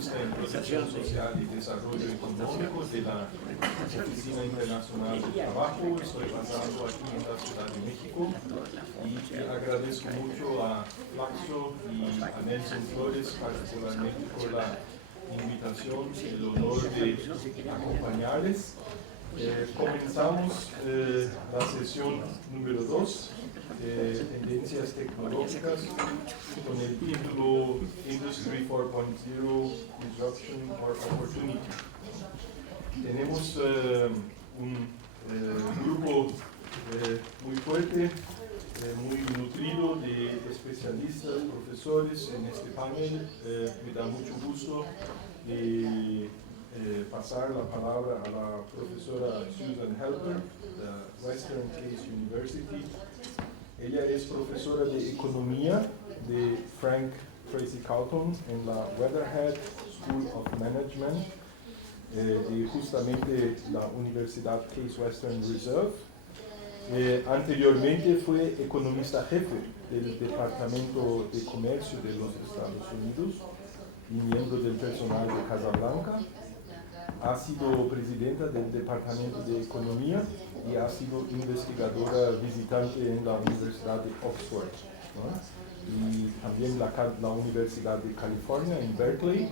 especialista en protección social y desarrollo económico de la Oficina Internacional del Trabajo. Estoy basado aquí en la Ciudad de México y agradezco mucho a Flaxo y a Nelson Flores particularmente por la invitación y el honor de acompañarles. Comenzamos la sesión número 2 de Tendencias Tecnológicas con el título Industry 4.0 Disruption or Opportunity. Tenemos un grupo muy fuerte, muy nutrido de especialistas, profesores en este panel. Me da mucho gusto pasar la palabra a la profesora Susan Helper de Western Case University. Ella es profesora de Economía de Frank Tracy Carlton en la Weatherhead School of Management de justamente la Universidad Case Western Reserve. Anteriormente fue economista jefe del Departamento de Comercio de los Estados Unidos y miembro del personal de Casablanca. Ha sido presidenta del Departamento de Economía y ha sido investigadora visitante en la Universidad de Oxford, ¿no? Y también la Universidad de California en Berkeley,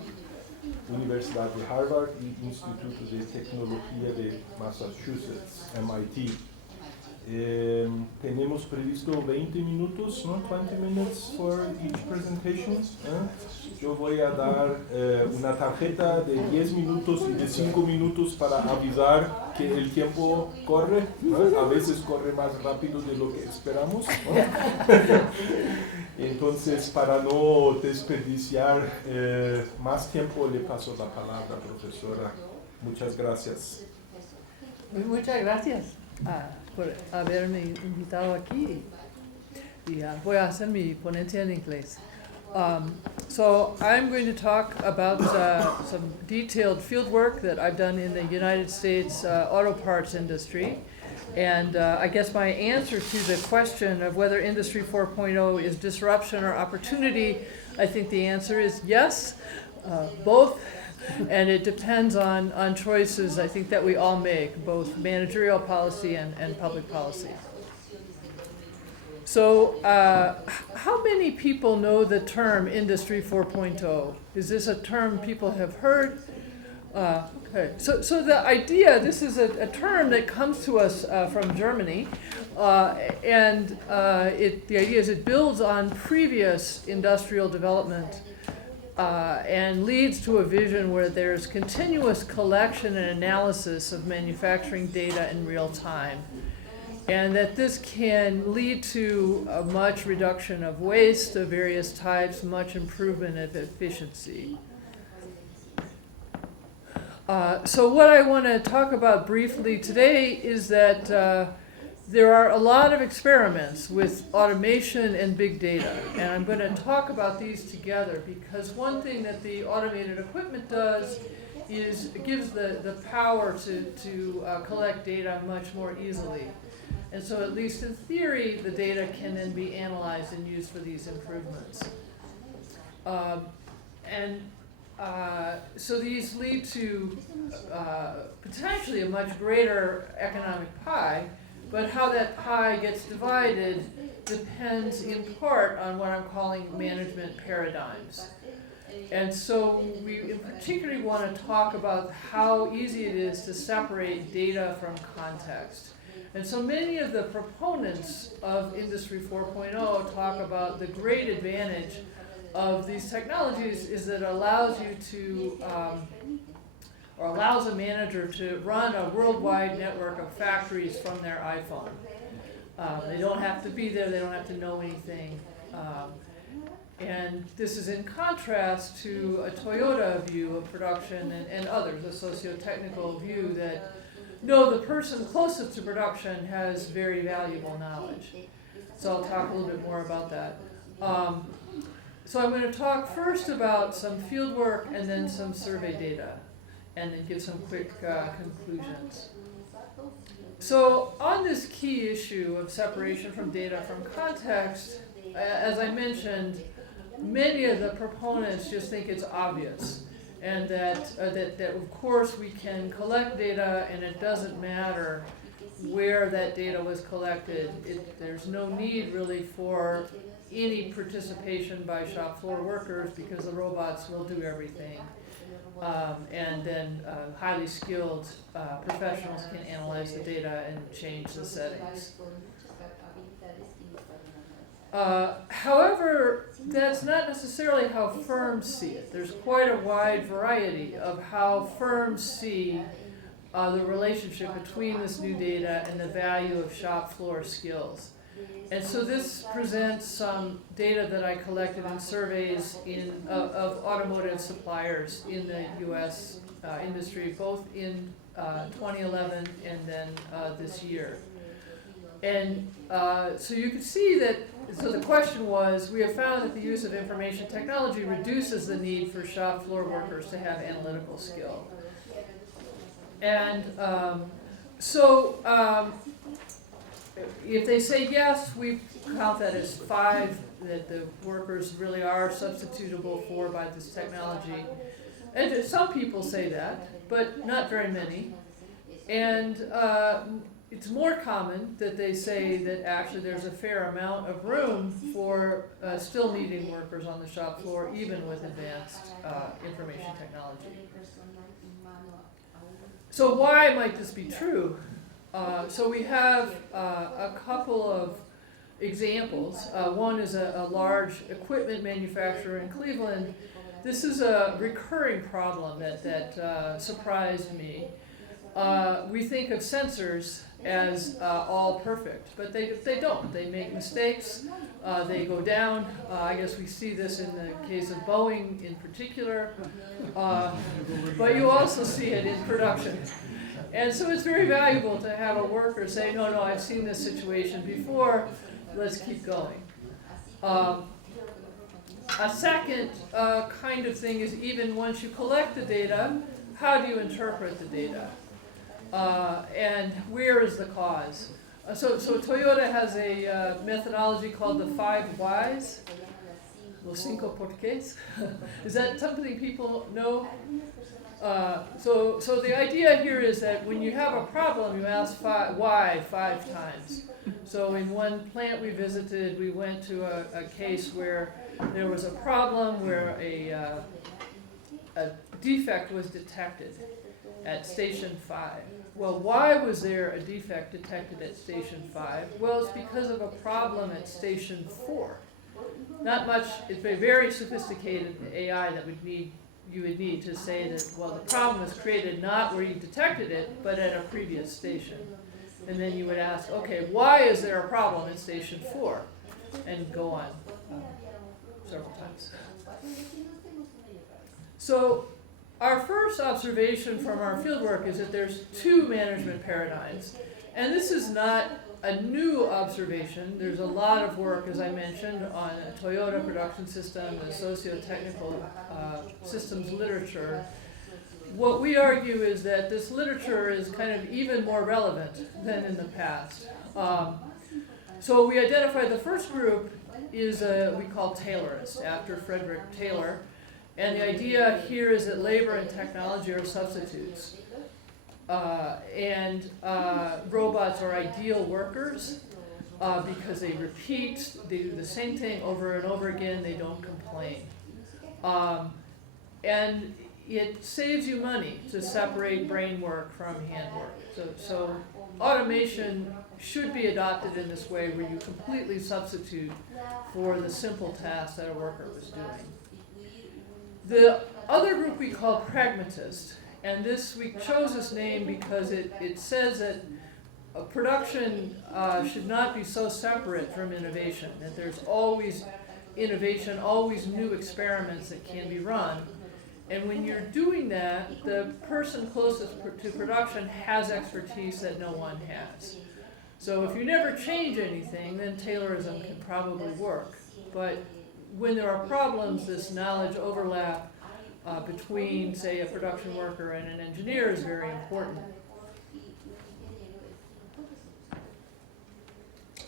Universidad de Harvard y Instituto de Tecnología de Massachusetts, MIT. Tenemos previsto 20 minutos, ¿no? 20 minutes for each presentation. Yo voy a dar una tarjeta de 10 minutos y de 5 minutos para avisar que el tiempo corre, ¿no? A veces corre más rápido de lo que esperamos, ¿no? Entonces, para no desperdiciar más tiempo, le paso la palabra, profesora. Muchas gracias. Muchas gracias por haberme invitado aquí. Y voy a hacer mi ponencia en inglés. So I'm going to talk about some detailed field work that I've done in the United States auto parts industry. And I guess my answer to the question of whether Industry 4.0 is disruption or opportunity, I think the answer is yes, both. And it depends on choices, I think, that we all make, both managerial policy and public policy. So how many people know the term Industry 4.0? Is this a term people have heard? Okay. So the idea, this is a term that comes to us from Germany, and the idea is it builds on previous industrial development and leads to a vision where there's continuous collection and analysis of manufacturing data in real time. And that this can lead to a much reduction of waste of various types, much improvement of efficiency. So what I want to talk about briefly today is that there are a lot of experiments with automation and big data. And I'm going to talk about these together because one thing that the automated equipment does is it gives the power to collect data much more easily. And so at least in theory, the data can then be analyzed and used for these improvements. So these lead to potentially a much greater economic pie, but how that pie gets divided depends in part on what I'm calling management paradigms. And so we in particularly want to talk about how easy it is to separate data from context. And so many of the proponents of Industry 4.0 talk about the great advantage of these technologies is that it allows you to, or allows a manager to run a worldwide network of factories from their iPhone. They don't have to be there, they don't have to know anything. And this is in contrast to a Toyota view of production and others, a socio-technical view that no, the person closest to production has very valuable knowledge. So I'll talk a little bit more about that. So I'm going to talk first about some field work and then some survey data, and then give some quick conclusions. So on this key issue of separation from data from context, as I mentioned, many of the proponents just think it's obvious. and that of course we can collect data, and it doesn't matter where that data was collected. There's no need really for any participation by shop floor workers because the robots will do everything. And then highly skilled professionals can analyze the data and change the settings. However, that's not necessarily how firms see it. There's quite a wide variety of how firms see the relationship between this new data and the value of shop floor skills. And so this presents some data that I collected in surveys of automotive suppliers in the U.S. Industry, both in 2011 and then this year. And so you can see that, so the question was, we have found that the use of information technology reduces the need for shop floor workers to have analytical skill. And if they say yes, we count that as 5, that the workers really are substitutable for by this technology. And some people say that, but not very many. And it's more common that they say that actually there's a fair amount of room for still needing workers on the shop floor, even with advanced information technology. So why might this be true? So we have a couple of examples. One is a large equipment manufacturer in Cleveland. This is a recurring problem that surprised me. We think of sensors as all perfect, but they don't. They make mistakes, they go down. I guess we see this in the case of Boeing in particular, but you also see it in production. And so it's very valuable to have a worker say, no, I've seen this situation before, let's keep going. A second kind of thing is, even once you collect the data, how do you interpret the data? And where is the cause? So Toyota has a methodology called the 5 whys, los 5 porqués. Is that something people know? So the idea here is that when you have a problem, you ask why 5 times. So in one plant we visited, we went to a case where there was a problem where a defect was detected at station 5. Well, why was there a defect detected at station 5? Well, it's because of a problem at station 4. Not much, it's a very sophisticated AI that you would need to say that, well, the problem was created not where you detected it, but at a previous station. And then you would ask, okay, why is there a problem at station 4? And go on several times. So our first observation from our fieldwork is that there's 2 management paradigms. And this is not a new observation. There's a lot of work, as I mentioned, on a Toyota production system, the socio-technical systems literature. What we argue is that this literature is kind of even more relevant than in the past. So we identified the first group is we call Taylorist, after Frederick Taylor. And the idea here is that labor and technology are substitutes. And robots are ideal workers because they repeat, they do the same thing over and over again, they don't complain. And it saves you money to separate brain work from hand work. So automation should be adopted in this way, where you completely substitute for the simple tasks that a worker was doing. The other group we call pragmatist, and we chose this name because it says that production should not be so separate from innovation, that there's always innovation, always new experiments that can be run. And when you're doing that, the person closest to production has expertise that no one has. So if you never change anything, then Taylorism can probably work. But when there are problems, this knowledge overlap between, say, a production worker and an engineer is very important.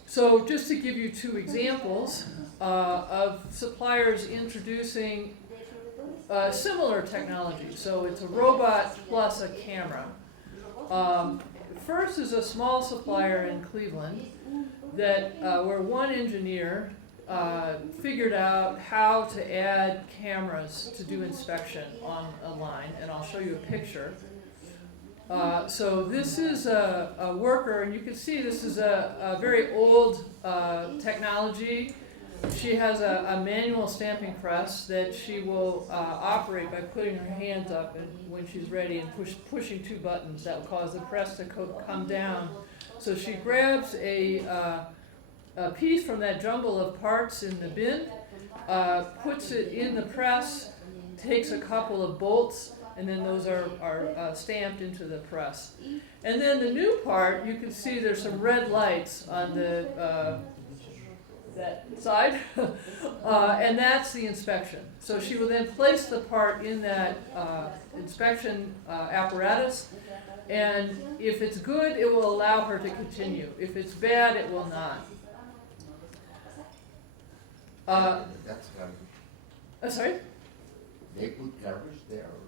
So just to give you 2 examples of suppliers introducing similar technology. So it's a robot plus a camera. First is a small supplier in Cleveland that where one engineer figured out how to add cameras to do inspection on a line, and I'll show you a picture. So this is a worker, and you can see this is a very old technology. She has a manual stamping press that she will operate by putting her hands up and when she's ready and pushing two buttons that will cause the press to come down. So she grabs a piece from that jumble of parts in the bin, puts it in the press, takes a couple of bolts, and then those are stamped into the press. And then the new part, you can see there's some red lights on the that side, and that's the inspection. So she will then place the part in that inspection apparatus, and if it's good, it will allow her to continue. If it's bad, it will not. That's garbage. Sorry? They put garbage there or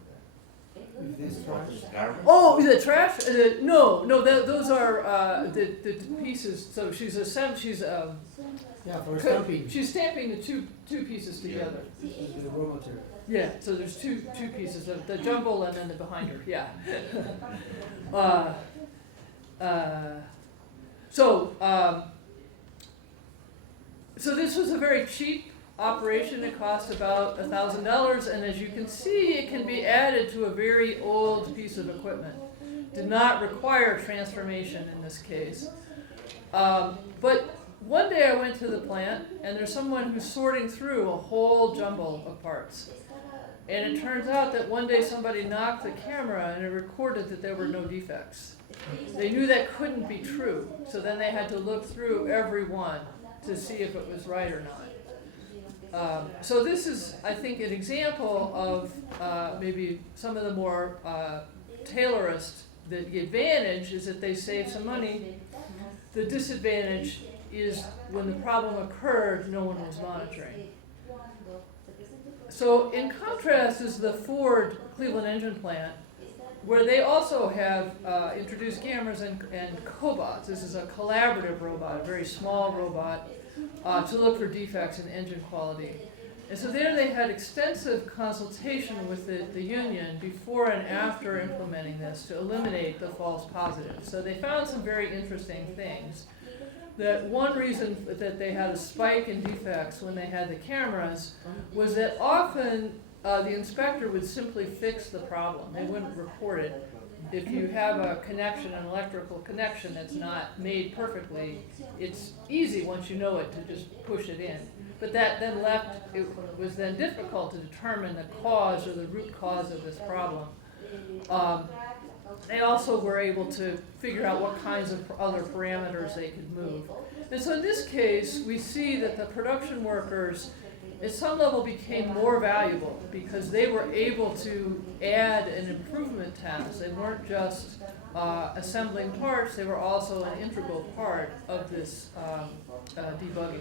This what is garbage? Oh, the trash? No, those are the pieces. So she's Yeah, for stamping. she's stamping the two pieces together. The raw material. Yeah, so there's two pieces, the jumble and then the behind her, yeah. So this was a very cheap operation. It cost about $1,000, and as you can see, it can be added to a very old piece of equipment. Did not require transformation in this case. But one day I went to the plant, and there's someone who's sorting through a whole jumble of parts. And it turns out that one day somebody knocked the camera and it recorded that there were no defects. They knew that couldn't be true, so then they had to look through every one to see if it was right or not. So this is, I think, an example of maybe some of the more Taylorist. The advantage is that they save some money. The disadvantage is when the problem occurred, no one was monitoring. So in contrast is the Ford Cleveland engine plant, where they also have introduced cameras and cobots. This is a collaborative robot, a very small robot, to look for defects in engine quality. And so there they had extensive consultation with the union before and after implementing this to eliminate the false positives. So they found some very interesting things. That one reason that they had a spike in defects when they had the cameras was that often the inspector would simply fix the problem. They wouldn't report it. If you have a connection, an electrical connection that's not made perfectly, it's easy once you know it to just push it in. But that then it was then difficult to determine the cause or the root cause of this problem. They also were able to figure out what kinds of other parameters they could move. And so in this case, we see that the production workers at some level became more valuable because they were able to add an improvement task. They weren't just assembling parts, they were also an integral part of this debugging.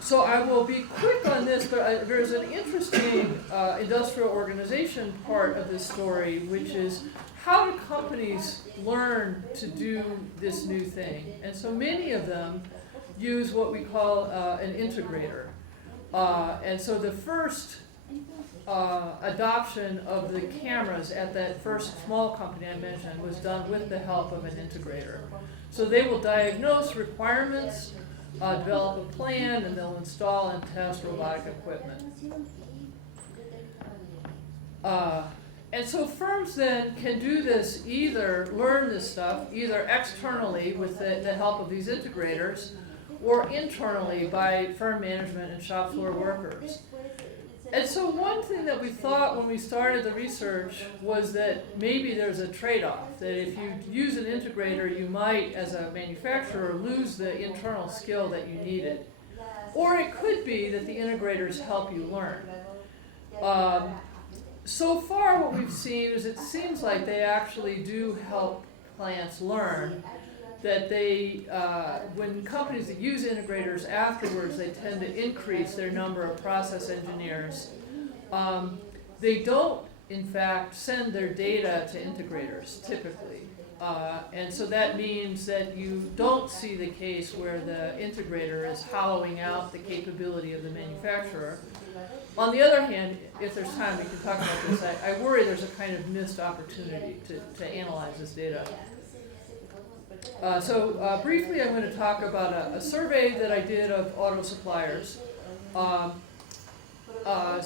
So I will be quick on this, but there's an interesting industrial organization part of this story, which is how do companies learn to do this new thing? And so many of them use what we call an integrator. And so the first adoption of the cameras at that first small company I mentioned was done with the help of an integrator. So they will diagnose requirements, develop a plan, and they'll install and test robotic equipment. And so firms then can do this, learn this stuff, either externally with the help of these integrators, or internally by firm management and shop floor workers. And so one thing that we thought when we started the research was that maybe there's a trade-off, that if you use an integrator, you might, as a manufacturer, lose the internal skill that you needed. Or it could be that the integrators help you learn. So far what we've seen is it seems like they actually do help plants learn. that they, when companies that use integrators afterwards, they tend to increase their number of process engineers. They don't, in fact, send their data to integrators typically. And so that means that you don't see the case where the integrator is hollowing out the capability of the manufacturer. On the other hand, if there's time, we can talk about this. I worry there's a kind of missed opportunity to analyze this data. So briefly, I'm going to talk about a survey that I did of auto suppliers. So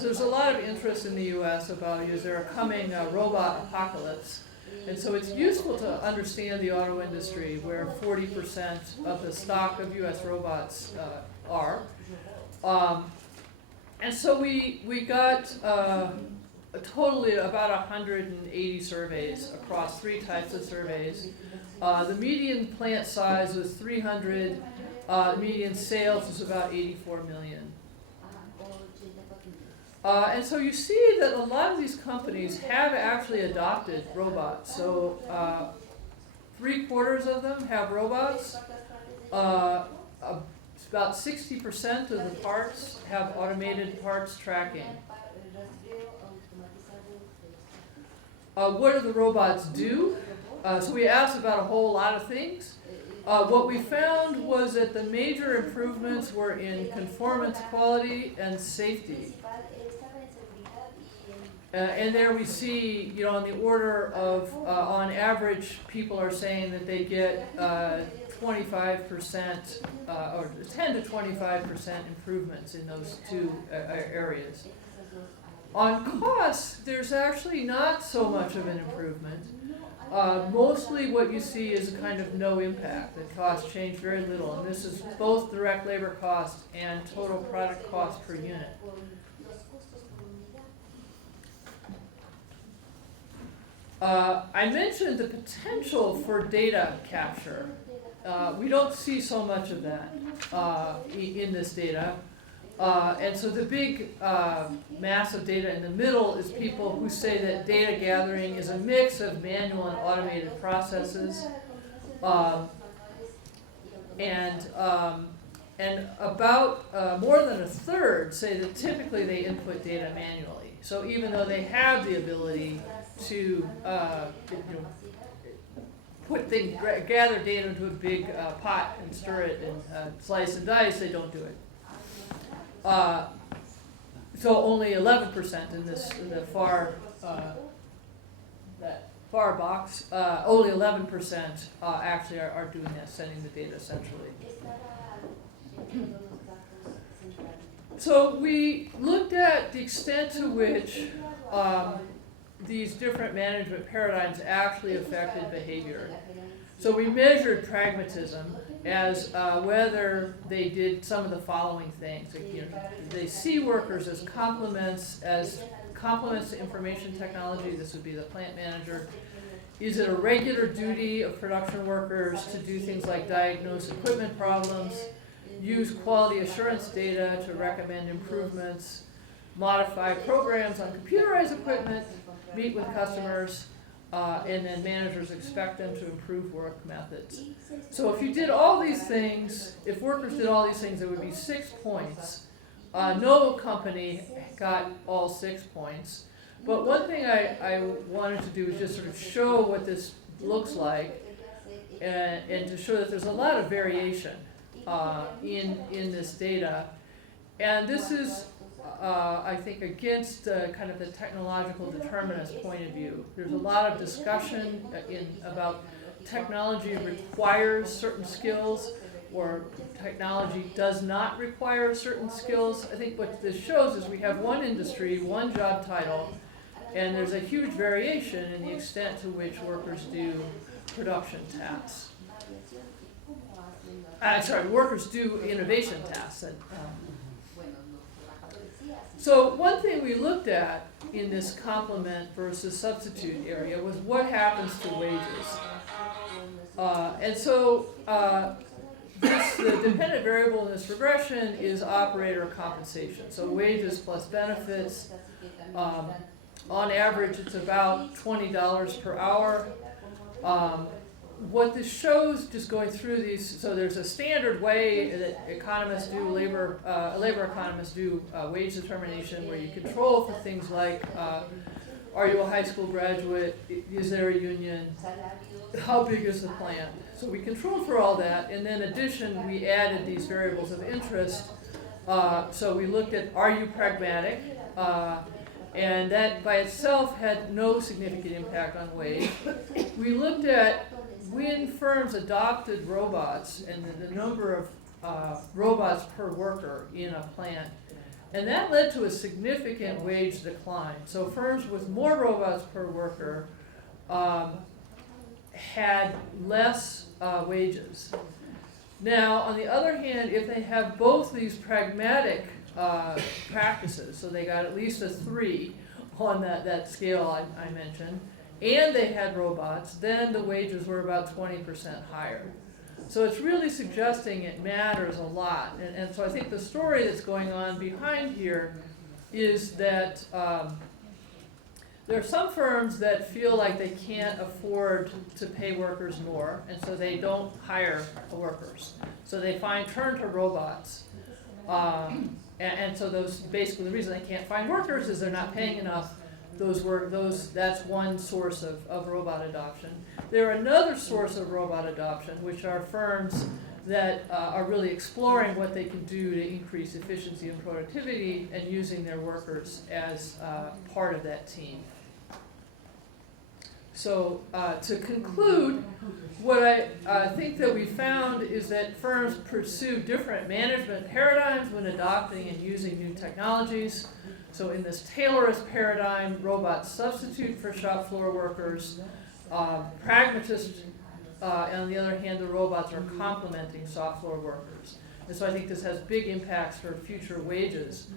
there's a lot of interest in the U.S. about is there a coming robot apocalypse. And so it's useful to understand the auto industry, where 40% of the stock of U.S. robots are. And so we got totally about 180 surveys across 3 types of surveys. The median plant size was 300. The median sales was about 84 million. And so you see that a lot of these companies have actually adopted robots. So 3/4 of them have robots. About 60% of the parts have automated parts tracking. What do the robots do? So we asked about a whole lot of things. What we found was that the major improvements were in conformance, quality, and safety. And there we see, you know, on the order of, on average, people are saying that they get 25% or 10 to 25% improvements in those 2 areas. On costs, there's actually not so much of an improvement. Mostly what you see is a kind of no impact. The costs change very little, and this is both direct labor cost and total product cost per unit. I mentioned the potential for data capture. We don't see so much of that in this data. And so the big mass of data in the middle is people who say that data gathering is a mix of manual and automated processes. And about more than a third say that typically they input data manually. So even though they have the ability to put things, gather data into a big pot and stir it and slice and dice, they don't do it. So only 11% in this, the far, that far box, only 11% actually are doing that, sending the data centrally. So we looked at the extent to which these different management paradigms actually affected behavior. So we measured pragmatism as whether they did some of the following things. You know, they see workers as complements to information technology. This would be the plant manager. Is it a regular duty of production workers to do things like diagnose equipment problems, use quality assurance data to recommend improvements, modify programs on computerized equipment, meet with customers, and then managers expect them to improve work methods. So if you did all these things, if workers did all these things, it would be 6 points. No company got all 6 points. But one thing I wanted to do is just sort of show what this looks like and to show that there's a lot of variation in this data. And this is I think against kind of the technological determinist point of view. There's a lot of discussion about technology requires certain skills or technology does not require certain skills. I think what this shows is we have one industry, one job title, and there's a huge variation in the extent to which workers do production tasks. Workers do innovation tasks. So one thing we looked at in this complement versus substitute area was what happens to wages. And so the dependent variable in this regression is operator compensation. So wages plus benefits. On average, it's about $20 per hour. what this shows, just going through these, so there's a standard way that economists do, labor economists do wage determination, where you control for things like, are you a high school graduate, is there a union, how big is the plant? So we controlled for all that, and then in addition, we added these variables of interest. So we looked at, are you pragmatic? And that by itself had no significant impact on wage. We looked at when firms adopted robots and the number of robots per worker in a plant. And that led to a significant wage decline. So firms with more robots per worker had less wages. Now, on the other hand, if they have both these pragmatic practices, so they got at least a 3 on that scale I mentioned, and they had robots, then the wages were about 20% higher. So it's really suggesting it matters a lot. And so I think the story that's going on behind here is that there are some firms that feel like they can't afford to pay workers more, and so they don't hire workers. So they turn to robots. And so those, basically the reason they can't find workers is they're not paying enough. That's one source of robot adoption. There are another source of robot adoption, which are firms that are really exploring what they can do to increase efficiency and productivity and using their workers as part of that team. So to conclude, what I think that we found is that firms pursue different management paradigms when adopting and using new technologies. So in this Taylorist paradigm, robots substitute for shop floor workers. Pragmatists, on the other hand, the robots are complementing shop floor workers. And so I think this has big impacts for future wages.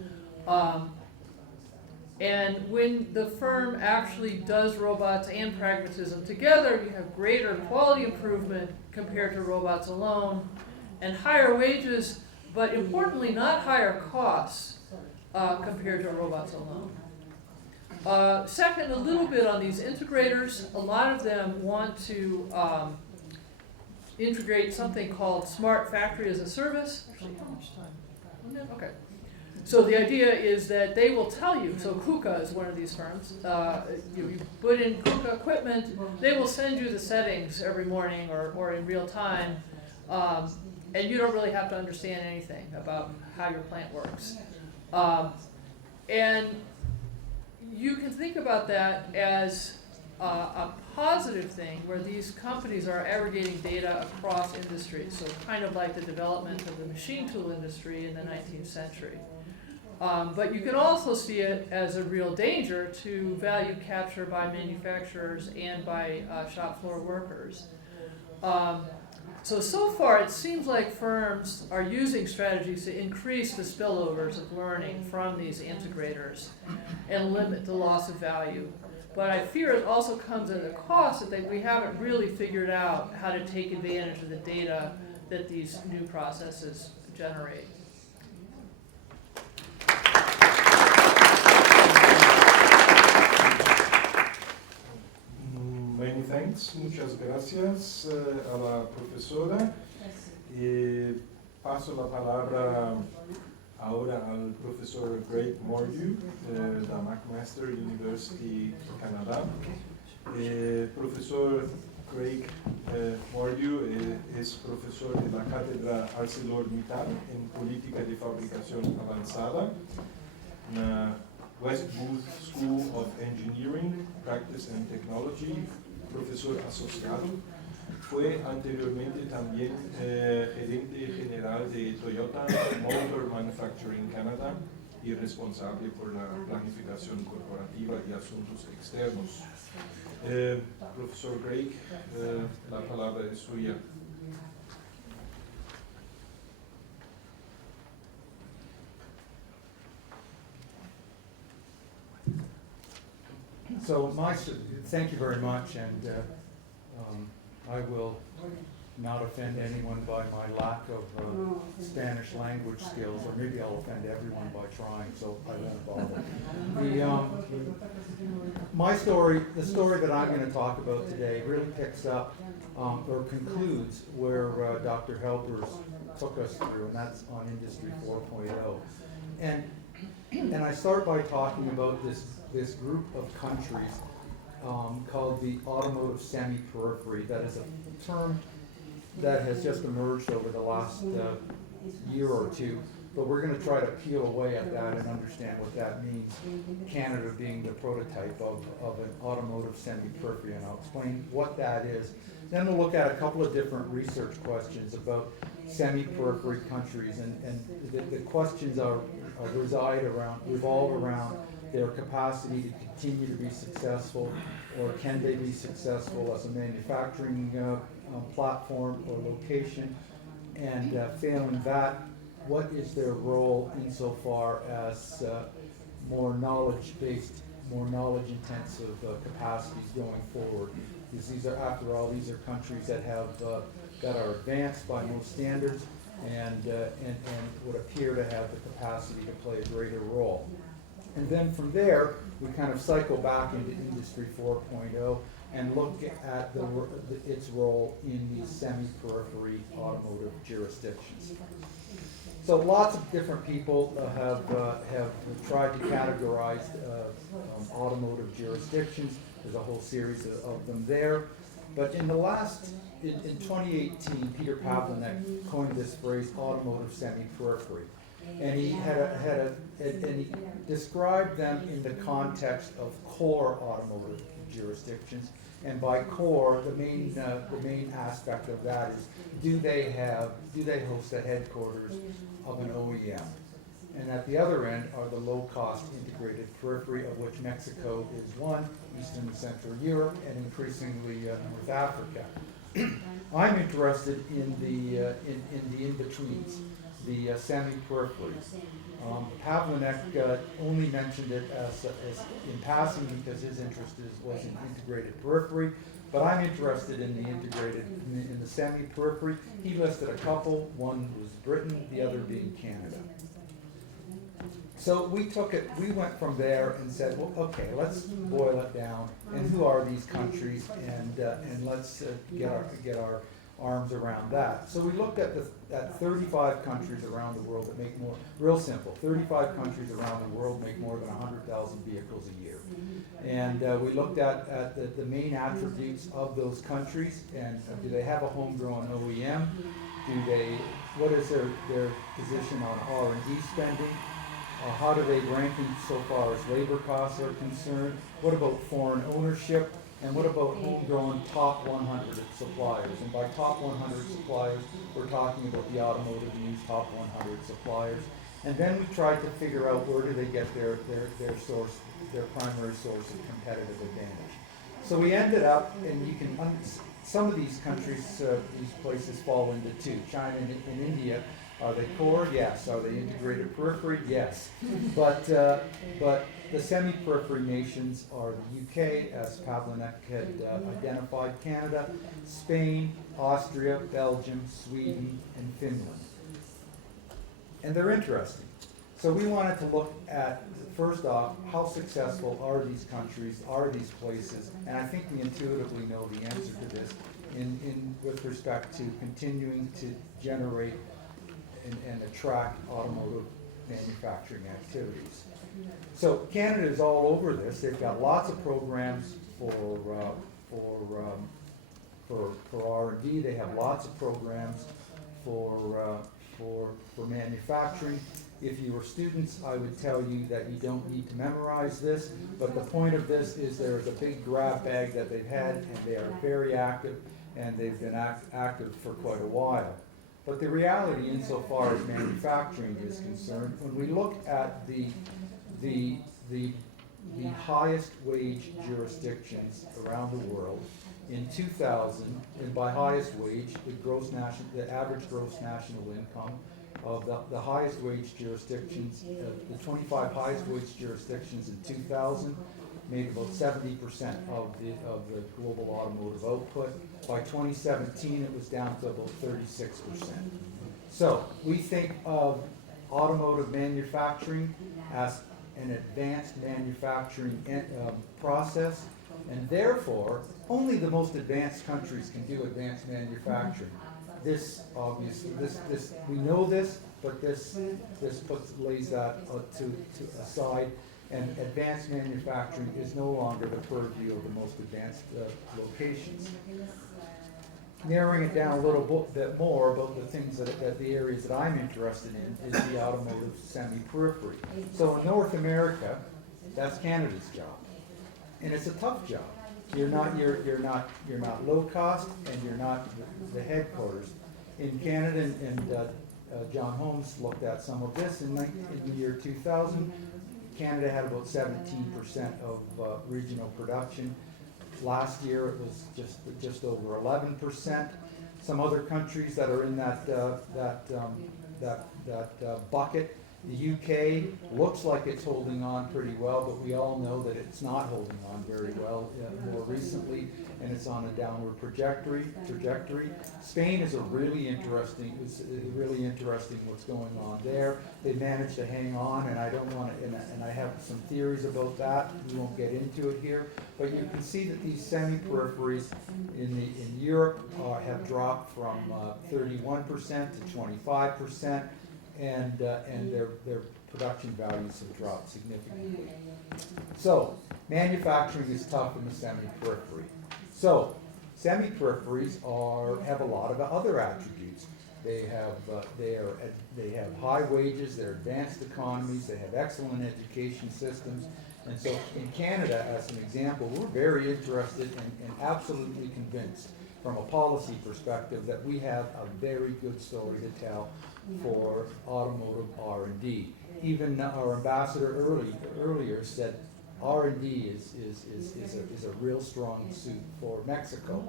And when the firm actually does robots and pragmatism together, you have greater quality improvement compared to robots alone, and higher wages, but importantly, not higher costs compared to robots alone. Second, a little bit on these integrators. A lot of them want to integrate something called Smart Factory as a Service. Actually, how much time? Okay. So the idea is that they will tell you, so KUKA is one of these firms, you put in KUKA equipment, they will send you the settings every morning or in real time, and you don't really have to understand anything about how your plant works. And you can think about that as a positive thing where these companies are aggregating data across industries, so kind of like the development of the machine tool industry in the 19th century. But you can also see it as a real danger to value capture by manufacturers and by shop floor workers. So far it seems like firms are using strategies to increase the spillovers of learning from these integrators and limit the loss of value. But I fear it also comes at a cost that we haven't really figured out how to take advantage of the data that these new processes generate. Many thanks, muchas gracias a la profesora. Paso la palabra ahora al profesor Greg Mordew de la McMaster University, Canadá. Profesor Greg Mordew es profesor de la cátedra ArcelorMittal en política de fabricación avanzada, na West Booth School of Engineering, Practice and Technology, profesor asociado. Fue anteriormente también gerente general de Toyota Motor Manufacturing Canada y responsable por la planificación corporativa y asuntos externos. Profesor Greg, la palabra es suya. So thank you very much, and I will not offend anyone by my lack of Spanish language skills, or maybe I'll offend everyone by trying, so I won't bother. My story, the story that I'm going to talk about today, really picks up or concludes where Dr. Helpers took us through, and that's on Industry 4.0. And I start by talking about this group of countries called the automotive semi-periphery. That is a term that has just emerged over the last year or two, but we're going to try to peel away at that and understand what that means, Canada being the prototype of an automotive semi-periphery, and I'll explain what that is. Then we'll look at a couple of different research questions about semi-periphery countries, and the questions revolve around their capacity to continue to be successful, or can they be successful as a manufacturing platform or location, and failing that, what is their role insofar as more knowledge-based, more knowledge-intensive capacities going forward? Because these are, after all, these are countries that have that are advanced by most standards and would appear to have the capacity to play a greater role. And then from there, we kind of cycle back into Industry 4.0 and look at its role in these semi-periphery automotive jurisdictions. So lots of different people have tried to categorize automotive jurisdictions. There's a whole series of them there. But in 2018, Peter Pavlinek coined this phrase, automotive semi-periphery. And he he described them in the context of core automotive jurisdictions. And by core, the main aspect of that is, do they host the headquarters of an OEM? And at the other end are the low-cost integrated periphery, of which Mexico is one, Eastern and Central Europe, and increasingly North Africa. I'm interested in the in-betweens, the semi-peripheries. Pavlinek only mentioned it as in passing because his interest was in integrated periphery, but I'm interested in the semi-periphery. He listed a couple. One was Britain, the other being Canada. So we went from there and said, well, okay, let's boil it down, and who are these countries, and let's get our arms around that. So we looked at 35 countries around the world that make more, real simple, 35 countries around the world make more than 100,000 vehicles a year. And we looked at the main attributes of those countries, and do they have a homegrown OEM? What is their position on R&D spending? How do they rank so far as labor costs are concerned? What about foreign ownership? And what about homegrown top 100 suppliers? And by top 100 suppliers, we're talking about the automotive news top 100 suppliers. And then we tried to figure out where do they get their primary source of competitive advantage. So we ended up, and you can, some of these countries, these places fall into two. China and India, are they core? Yes. Are they integrated periphery? Yes. But the semi-periphery nations are the UK, as Pavlinek had identified, Canada, Spain, Austria, Belgium, Sweden, and Finland. And they're interesting. So we wanted to look at, first off, how successful are these countries, are these places, and I think we intuitively know the answer to this with respect to continuing to generate and attract automotive manufacturing activities. So Canada is all over this. They've got lots of programs for R&D. They have lots of programs for manufacturing. If you were students, I would tell you that you don't need to memorize this, but the point of this is there is a big grab bag that they've had, and they are very active, and they've been active for quite a while. But the reality, insofar as manufacturing is concerned, when we look at the highest wage jurisdictions around the world, in 2000, and by highest wage, the average gross national income of the highest wage jurisdictions, the 25 highest wage jurisdictions in 2000 made about 70% of the global automotive output. By 2017, it was down to about 36%. So we think of automotive manufacturing as an advanced manufacturing process. And therefore, only the most advanced countries can do advanced manufacturing. This obviously, we know this, but this lays that to aside, and advanced manufacturing is no longer the purview of the most advanced locations. Narrowing it down a little bit more about the things that the areas that I'm interested in is the automotive semi-periphery. So in North America, that's Canada's job, and it's a tough job. You're not low cost, and you're not the headquarters. In Canada, and John Holmes looked at some of this in the year 2000. Canada had about 17% of regional production. Last year it was just over 11%. Some other countries that are in that bucket. The UK looks like it's holding on pretty well, but we all know that it's not holding on very well more recently, and it's on a downward trajectory. Spain is really interesting what's going on there. They managed to hang on, and I don't want to, and I have some theories about that. We won't get into it here, but you can see that these semi-peripheries in Europe have dropped from 31% to 25%. And their production values have dropped significantly. So manufacturing is tough in the semi-periphery. So semi-peripheries have a lot of other attributes. They have high wages. They're advanced economies. They have excellent education systems. And so in Canada, as an example, we're very interested and absolutely convinced from a policy perspective that we have a very good story to tell for automotive R&D. Even our ambassador earlier said R&D is a real strong suit for Mexico.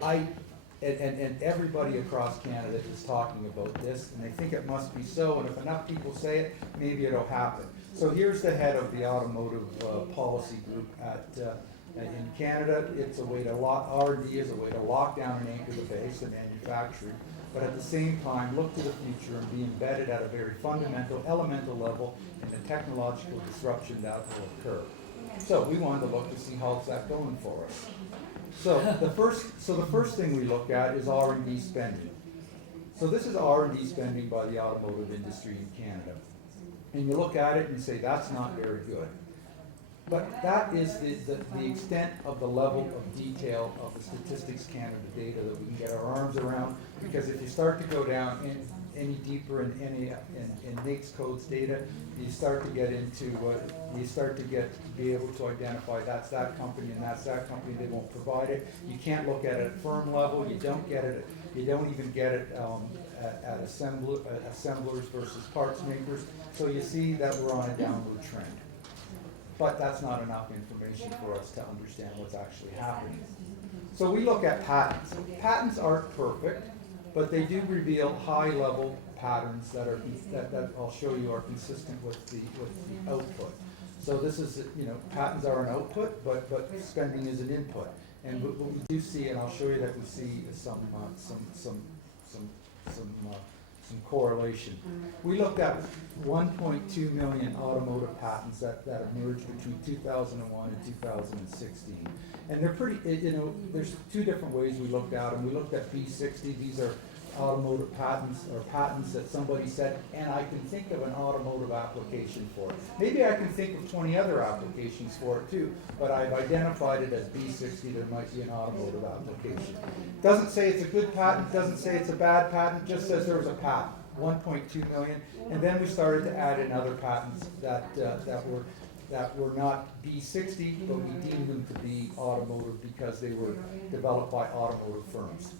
And everybody across Canada is talking about this, and they think it must be so, and if enough people say it, maybe it'll happen. So here's the head of the automotive policy group in Canada. It's a way to R&D is a way to lock down and anchor the base of manufacturing, but at the same time look to the future and be embedded at a very fundamental, elemental level in the technological disruption that will occur. So we wanted to look to see how's that going for us. So the first thing we look at is R&D spending. So this is R&D spending by the automotive industry in Canada. And you look at it and say, that's not very good. But that is the extent of the level of detail of the Statistics Canada data that we can get our arms around. Because if you start to go down any deeper in NAICS codes data, you start to get into be able to identify that's that company and that's that company. They won't provide it. You can't look at it at firm level. You don't get it. You don't even get it at assemblers versus parts makers. So you see that we're on a downward trend. But that's not enough information for us to understand what's actually happening. So we look at patents. Patents aren't perfect, but they do reveal high-level patterns that I'll show you are consistent with the output. So this is, patents are an output, but spending is an input. And what we do see, and I'll show you that we see some correlation. We looked at 1.2 million automotive patents that emerged between 2001 and 2016. And they're pretty, there's two different ways we looked at them. We looked at B60. These are automotive patents, or patents that somebody said, and I can think of an automotive application for it. Maybe I can think of 20 other applications for it too, but I've identified it as B60. There might be an automotive application. Doesn't say it's a good patent, doesn't say it's a bad patent, just says there was a patent, 1.2 million. And then we started to add in other patents that were not B60, but we deemed them to be automotive because they were developed by automotive firms.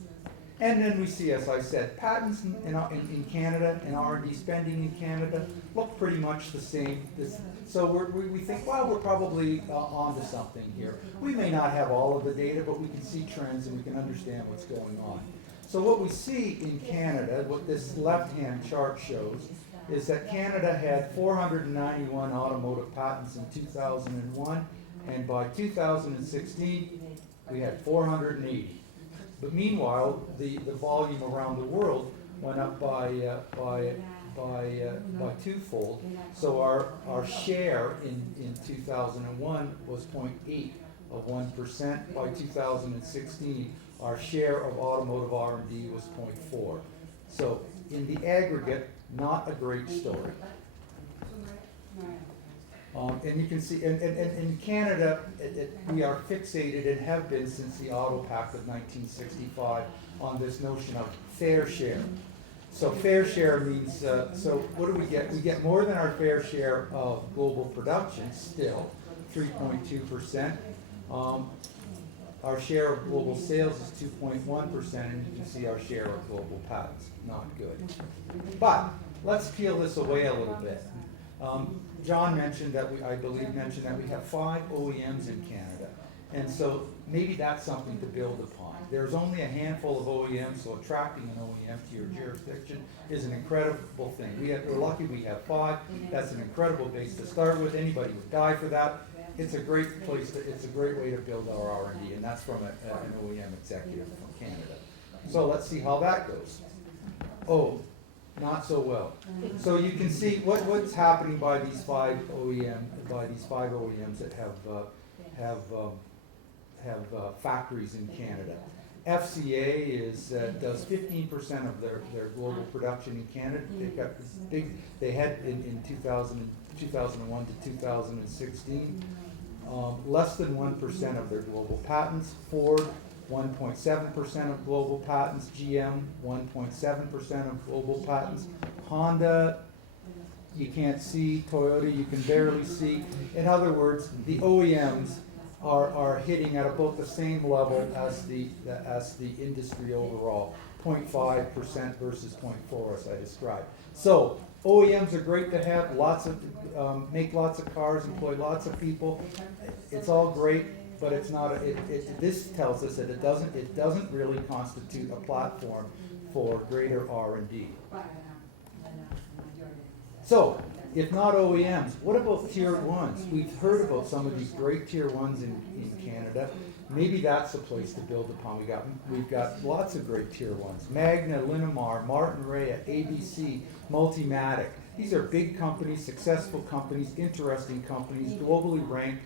And then we see, as I said, patents in Canada and R&D spending in Canada look pretty much the same. So we think, well, we're probably onto something here. We may not have all of the data, but we can see trends and we can understand what's going on. So what we see in Canada, what this left-hand chart shows, is that Canada had 491 automotive patents in 2001, and by 2016, we had 480. But meanwhile, the volume around the world went up by by twofold. So our share in 2001 was 0.8 of 1%. By 2016, our share of automotive R&D was 0.4. So in the aggregate, not a great story. And you can see, and in Canada, we are fixated and have been since the Auto Pact of 1965 on this notion of fair share. So fair share means, so what do we get? We get more than our fair share of global production still, 3.2%. Our share of global sales is 2.1%, and you can see our share of global patents, not good. But let's peel this away a little bit. John mentioned that I believe mentioned that we have 5 OEMs in Canada, and so maybe that's something to build upon. There's only a handful of OEMs, so attracting an OEM to your jurisdiction is an incredible thing. We're lucky we have 5. That's an incredible base to start with. Anybody would die for that. It's a great place. It's a great way to build our R&D, and that's from an OEM executive from Canada. So let's see how that goes. Oh, not so well. So you can see what's happening by these 5 OEMs that have factories in Canada. FCA does 15% of their global production in Canada. They've got this big. They had in 2001 to 2016 less than 1% of their global patents. Ford 1.7% of global patents. GM 1.7% of global patents. Honda, you can't see. Toyota, you can barely see. In other words, the OEMs are hitting at about the same level as the industry overall, 0.5% versus 0.4 as I described. So OEMs are great to have, make lots of cars, employ lots of people. It's all great, but it's not. This tells us that it doesn't really constitute a platform for greater R&D. So, if not OEMs, what about tier 1s? We've heard about some of these great tier 1s in Canada. Maybe that's a place to build upon. We've got lots of great tier 1s. Magna, Linamar, Martin-Rea, ABC, Multimatic. These are big companies, successful companies, interesting companies, globally ranked.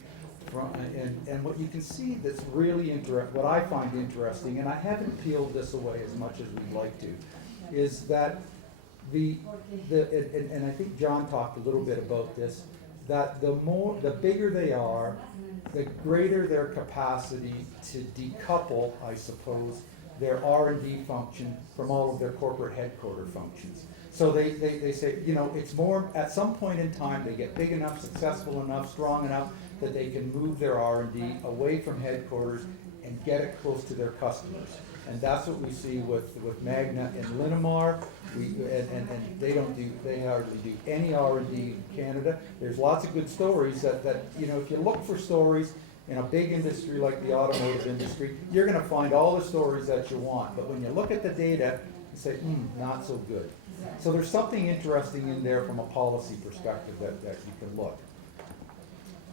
And what you can see that's really what I find interesting, and I haven't peeled this away as much as we'd like to, is that and I think John talked a little bit about this, that the bigger they are, the greater their capacity to decouple, I suppose, their R&D function from all of their corporate headquarter functions. So they say, it's more, at some point in time, they get big enough, successful enough, strong enough, that they can move their R&D away from headquarters and get it close to their customers. And that's what we see with Magna and Linamar. And they hardly do any R&D in Canada. There's lots of good stories that if you look for stories in a big industry like the automotive industry, you're going to find all the stories that you want. But when you look at the data, you say, not so good. So there's something interesting in there from a policy perspective that you can look.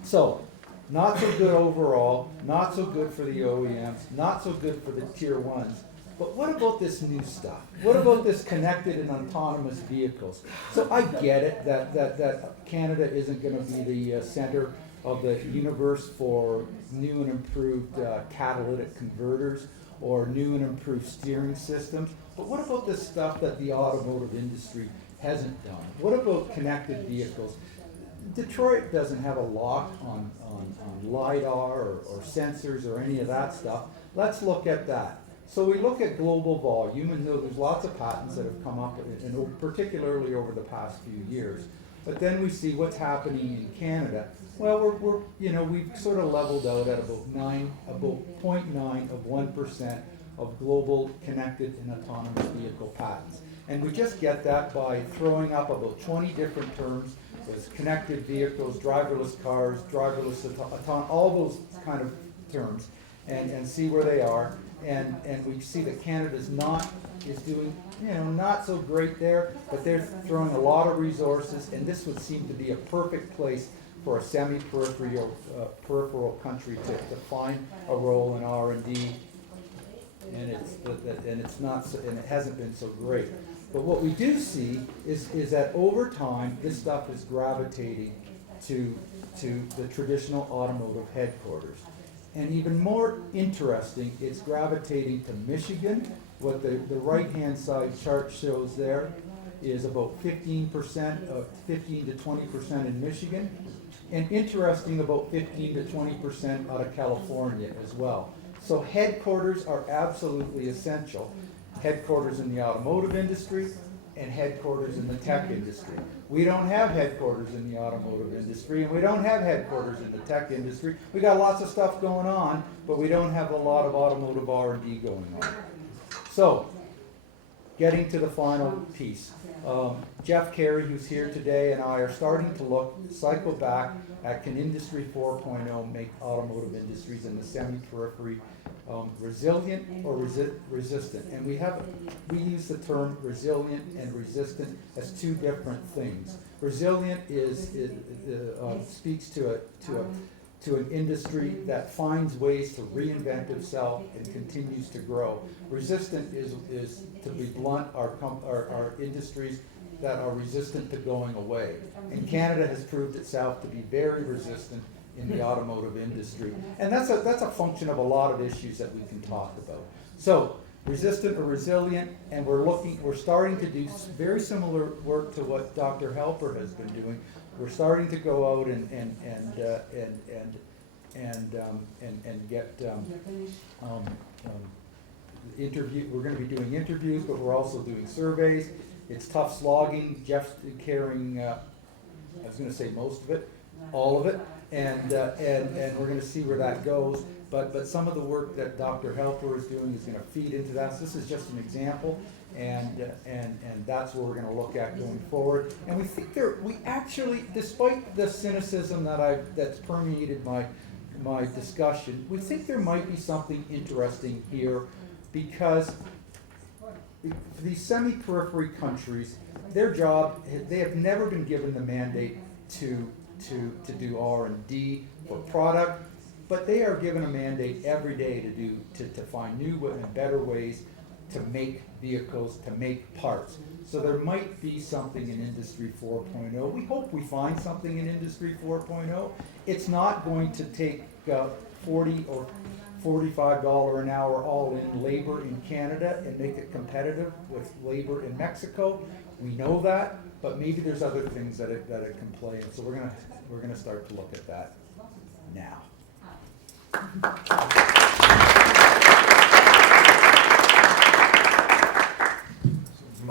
So, not so good overall, not so good for the OEMs, not so good for the tier 1s. But what about this new stuff? What about this connected and autonomous vehicles? So I get it that Canada isn't going to be the center of the universe for new and improved catalytic converters or new and improved steering systems. But what about this stuff that the automotive industry hasn't done? What about connected vehicles? Detroit doesn't have a lock on LiDAR or sensors or any of that stuff. Let's look at that. So we look at global volume, and there's lots of patents that have come up, and particularly over the past few years. But then we see what's happening in Canada. Well, we've sort of leveled out at about 0.9 of 1% of global connected and autonomous vehicle patents. And we just get that by throwing up about 20 different terms. There's connected vehicles, driverless cars, driverless autonomous, all those kind of terms, and see where they are. And we see that Canada's is doing, not so great there, but they're throwing a lot of resources, and this would seem to be a perfect place for a peripheral country to find a role in R&D, and it hasn't been so great. But what we do see is that over time, this stuff is gravitating to the traditional automotive headquarters. And even more interesting, it's gravitating to Michigan. What the right-hand side chart shows there is about 15% of 15 to 20% in Michigan, and interesting, about 15 to 20% out of California as well. So headquarters are absolutely essential. Headquarters in the automotive industry and headquarters in the tech industry. We don't have headquarters in the automotive industry, and we don't have headquarters in the tech industry. We got lots of stuff going on, but we don't have a lot of automotive R&D going on. So, getting to the final piece. Jeff Carey, who's here today, and I are starting to cycle back at can Industry 4.0 make automotive industries in the semi-periphery resilient or resistant? And we use the term resilient and resistant as two different things. Resilient speaks to an industry that finds ways to reinvent itself and continues to grow. Resistant is, to be blunt, our industries that are resistant to going away. And Canada has proved itself to be very resistant in the automotive industry. And that's a function of a lot of issues that we can talk about. So, resistant or resilient, and we're starting to do very similar work to what Dr. Helper has been doing. We're starting to go out and get interview. We're going to be doing interviews, but we're also doing surveys. It's tough slogging. Jeff's carrying, I was going to say most of it, all of it, and we're going to see where that goes. But some of the work that Dr. Helper is doing is going to feed into that. So this is just an example, and that's what we're going to look at going forward. And we think we actually, despite the cynicism that's permeated my discussion, we think there might be something interesting here, because these semi-periphery countries, their job, they have never been given the mandate to do R&D for product, but they are given a mandate every day to find new and better ways to make vehicles, to make parts. So there might be something in Industry 4.0. We hope we find something in Industry 4.0. It's not going to take $40 or $45 an hour all-in labor in Canada and make it competitive with labor in Mexico. We know that, but maybe there's other things that it can play in. So we're gonna start to look at that now.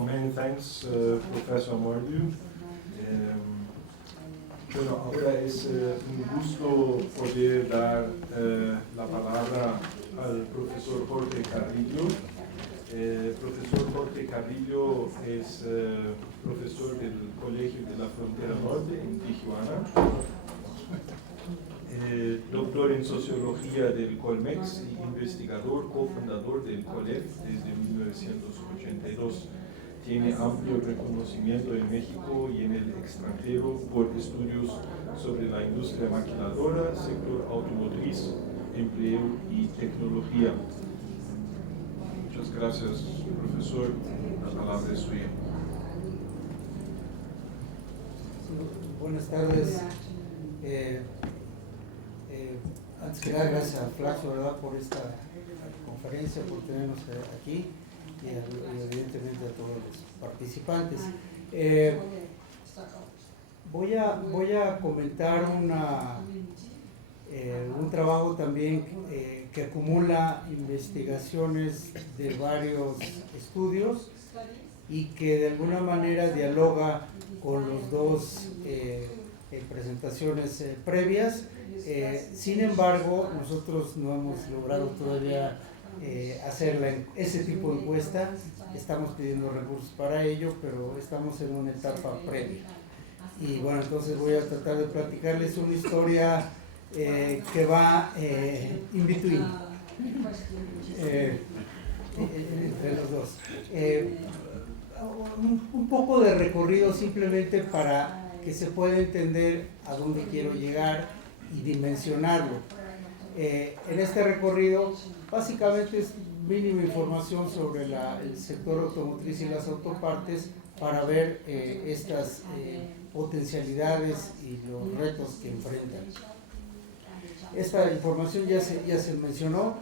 Many thanks, Professor Mordu. Bueno, ahora es un gusto poder dar la palabra al profesor Jorge Carrillo. Profesor Jorge Carrillo es profesor del Colegio de la Frontera Norte en Tijuana, doctor en Sociología del Colmex y investigador cofundador del COLEF desde 1982. Tiene amplio reconocimiento en México y en el extranjero por estudios sobre la industria maquiladora, sector automotriz, empleo y tecnología. Muchas gracias, profesor. La palabra es suya. Buenas tardes. Antes que nada, gracias a Flaxo, ¿verdad?, por esta conferencia, por tenernos aquí, y evidentemente a todos los participantes. Voy a comentar un trabajo también que acumula investigaciones de varios estudios y que de alguna manera dialoga con los dos presentaciones previas. Sin embargo, nosotros no hemos logrado todavía hacer ese tipo de encuesta. Estamos pidiendo recursos para ello, pero estamos en una etapa previa. Y bueno, entonces voy a tratar de platicarles una historia que va in between, entre los dos. Un poco de recorrido simplemente para que se pueda entender a dónde quiero llegar y dimensionarlo. En este recorrido básicamente es mínima información sobre el sector automotriz y las autopartes para ver estas potencialidades y los retos que enfrentan. Esta información ya se mencionó,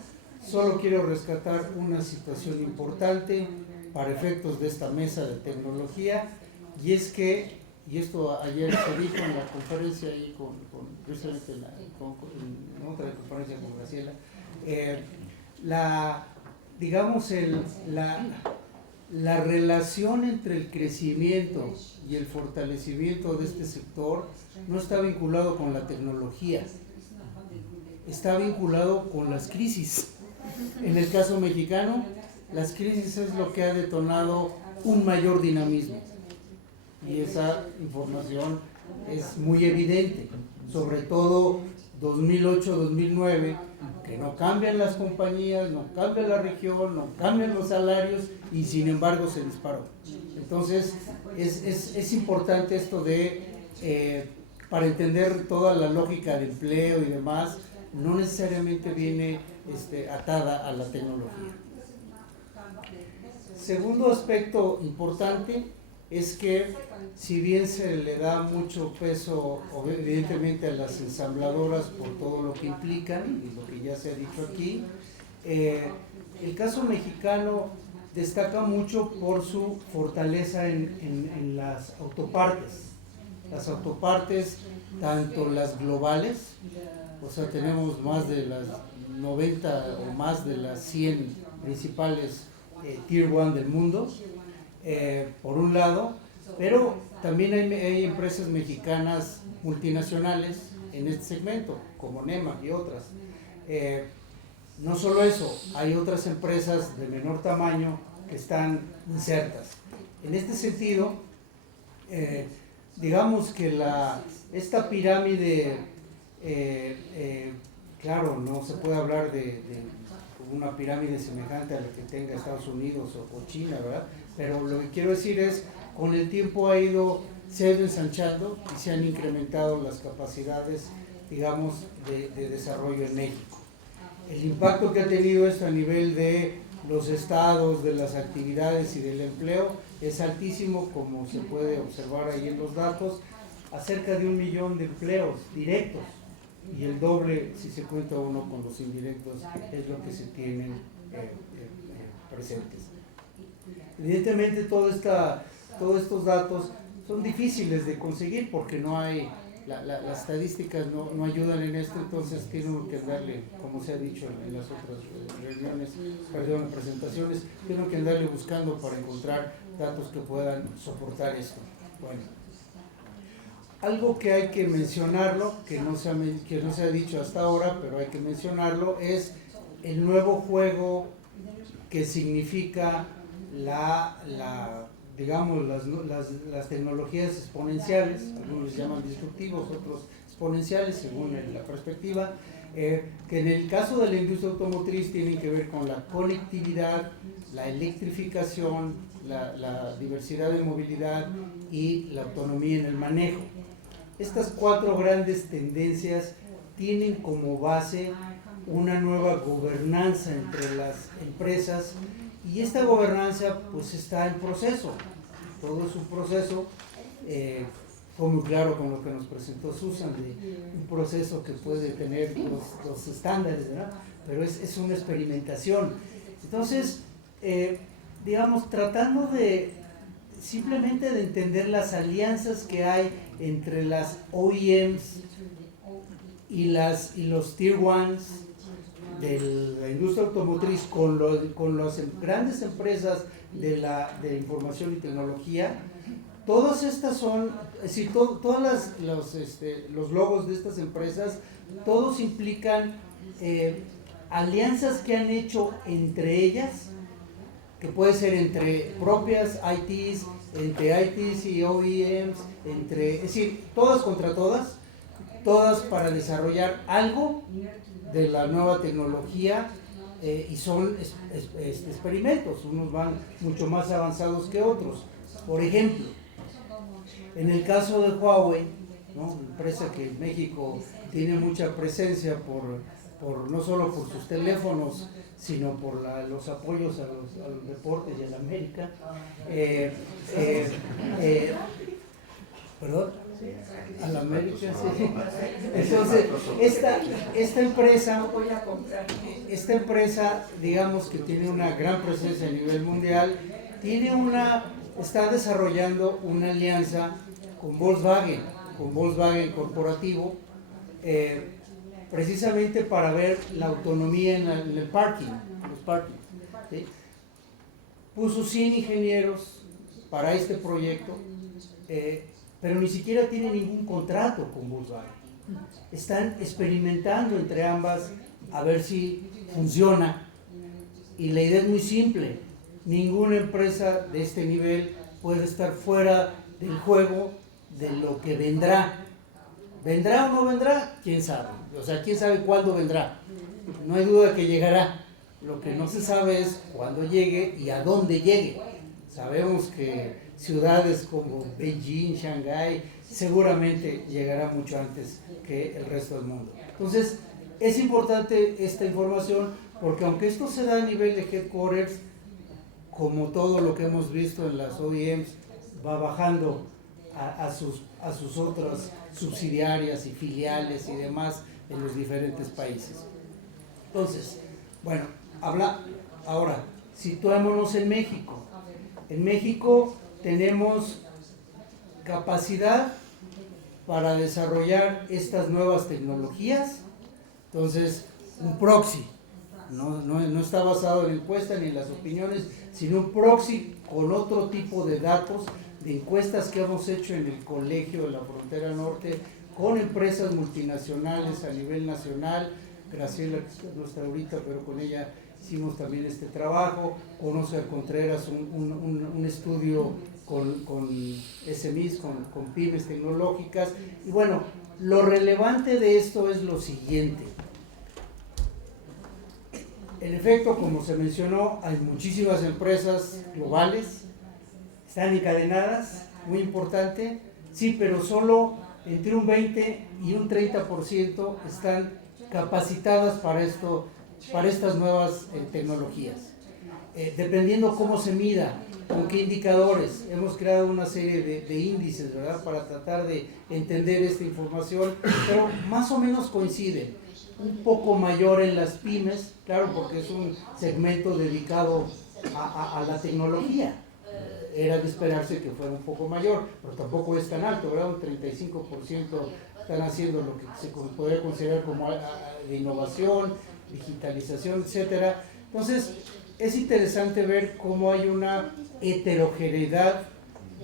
solo quiero rescatar una situación importante para efectos de esta mesa de tecnología, y es que, y esto ayer se dijo en la conferencia ahí precisamente en otra conferencia con Graciela, la relación entre el crecimiento y el fortalecimiento de este sector no está vinculado con la tecnología, está vinculado con las crisis. En el caso mexicano, las crisis es lo que ha detonado un mayor dinamismo, y esa información es muy evidente, sobre todo 2008-2009, que no cambian las compañías, no cambia la región, no cambian los salarios, y sin embargo se disparó. Entonces es importante esto para entender toda la lógica de empleo y demás, no necesariamente viene atada a la tecnología. Segundo aspecto importante es que, si bien se le da mucho peso evidentemente a las ensambladoras por todo lo que implican y lo que ya se ha dicho aquí, el caso mexicano destaca mucho por su fortaleza en las autopartes. Las autopartes, tanto las globales, o sea, tenemos más de las 90 o más de las 100 principales Tier 1 del mundo, por un lado, pero también hay empresas mexicanas multinacionales en este segmento, como Nemak y otras. No solo eso, hay otras empresas de menor tamaño que están insertas. En este sentido, digamos que esta pirámide, claro, no se puede hablar de una pirámide semejante a la que tenga Estados Unidos o China, ¿verdad? Pero lo que quiero decir es, con el tiempo se ha ido ensanchando y se han incrementado las capacidades, digamos, de desarrollo en México. El impacto que ha tenido esto a nivel de los estados, de las actividades y del empleo es altísimo, como se puede observar ahí en los datos, a cerca de 1 millón de empleos directos, y el doble si se cuenta uno con los indirectos es lo que se tienen presentes. Evidentemente todos estos datos son difíciles de conseguir porque no hay, las estadísticas no ayudan en esto, entonces tienen que darle, como se ha dicho en las otras presentaciones, tienen que andarle buscando para encontrar datos que puedan soportar esto. Bueno, algo que hay que mencionarlo, que no se ha dicho hasta ahora, pero hay que mencionarlo, es el nuevo juego que significa digamos, las tecnologías exponenciales, algunos les llaman disruptivos, otros exponenciales según la perspectiva, que en el caso de la industria automotriz tienen que ver con la conectividad, la electrificación, la diversidad de movilidad y la autonomía en el manejo. Estas 4 grandes tendencias tienen como base una nueva gobernanza entre las empresas, y esta gobernanza pues está en proceso, todo es un proceso, fue muy claro con lo que nos presentó Susan, de un proceso que puede tener los estándares, ¿verdad? Pero es una experimentación. Entonces, digamos, tratando simplemente de entender las alianzas que hay entre las OEMs y los Tier 1 de la industria automotriz con las grandes empresas de información y tecnología, todas estas son, es decir, todos los logos de estas empresas, todos implican alianzas que han hecho entre ellas, que puede ser entre propias ITs, entre ITs y OEMs, es decir, todas contra todas para desarrollar algo de la nueva tecnología, y son experimentos, unos van mucho más avanzados que otros. Por ejemplo, en el caso de Huawei, ¿no? Una empresa que en México tiene mucha presencia no solo por sus teléfonos, sino por los apoyos a los deportes y a la América. ¿Perdón? A la América, sí. Entonces, esta empresa, digamos que tiene una gran presencia a nivel mundial, está desarrollando una alianza con Volkswagen Corporativo, precisamente para ver la autonomía en el parking, los parking, ¿sí? Puso 100 ingenieros para este proyecto, pero ni siquiera tiene ningún contrato con Volkswagen. Están experimentando entre ambas a ver si funciona, y la idea es muy simple: ninguna empresa de este nivel puede estar fuera del juego de lo que vendrá. ¿Vendrá o no vendrá? ¿Quién sabe? O sea, ¿quién sabe cuándo vendrá? No hay duda que llegará. Lo que no se sabe es cuándo llegue y a dónde llegue. Sabemos que ciudades como Beijing, Shanghái, seguramente llegará mucho antes que el resto del mundo. Entonces, es importante esta información, porque aunque esto se da a nivel de headquarters, como todo lo que hemos visto en las OEMs, va bajando a sus otras subsidiarias y filiales y demás en los diferentes países. Entonces, bueno, ahora, situémonos en México. En México tenemos capacidad para desarrollar estas nuevas tecnologías. Entonces, un proxy, no está basado en la encuesta ni en las opiniones, sino un proxy con otro tipo de datos, de encuestas que hemos hecho en el Colegio de la Frontera Norte, con empresas multinacionales a nivel nacional. Graciela, que no está ahorita, pero con ella hicimos también este trabajo, con Óscar Contreras, un estudio con SMEs, con pymes tecnológicas. Y bueno, lo relevante de esto es lo siguiente. En efecto, como se mencionó, hay muchísimas empresas globales, están encadenadas, muy importante, sí, pero solo entre un 20 y un 30% están capacitadas para estas nuevas tecnologías. Dependiendo cómo se mida, con qué indicadores, hemos creado una serie de índices, ¿verdad?, para tratar de entender esta información, pero más o menos coinciden. Un poco mayor en las pymes, claro, porque es un segmento dedicado a la tecnología. Era de esperarse que fuera un poco mayor, pero tampoco es tan alto, ¿verdad? Un 35% están haciendo lo que se podría considerar como de innovación, digitalización, etcétera. Entonces, es interesante ver cómo hay una heterogeneidad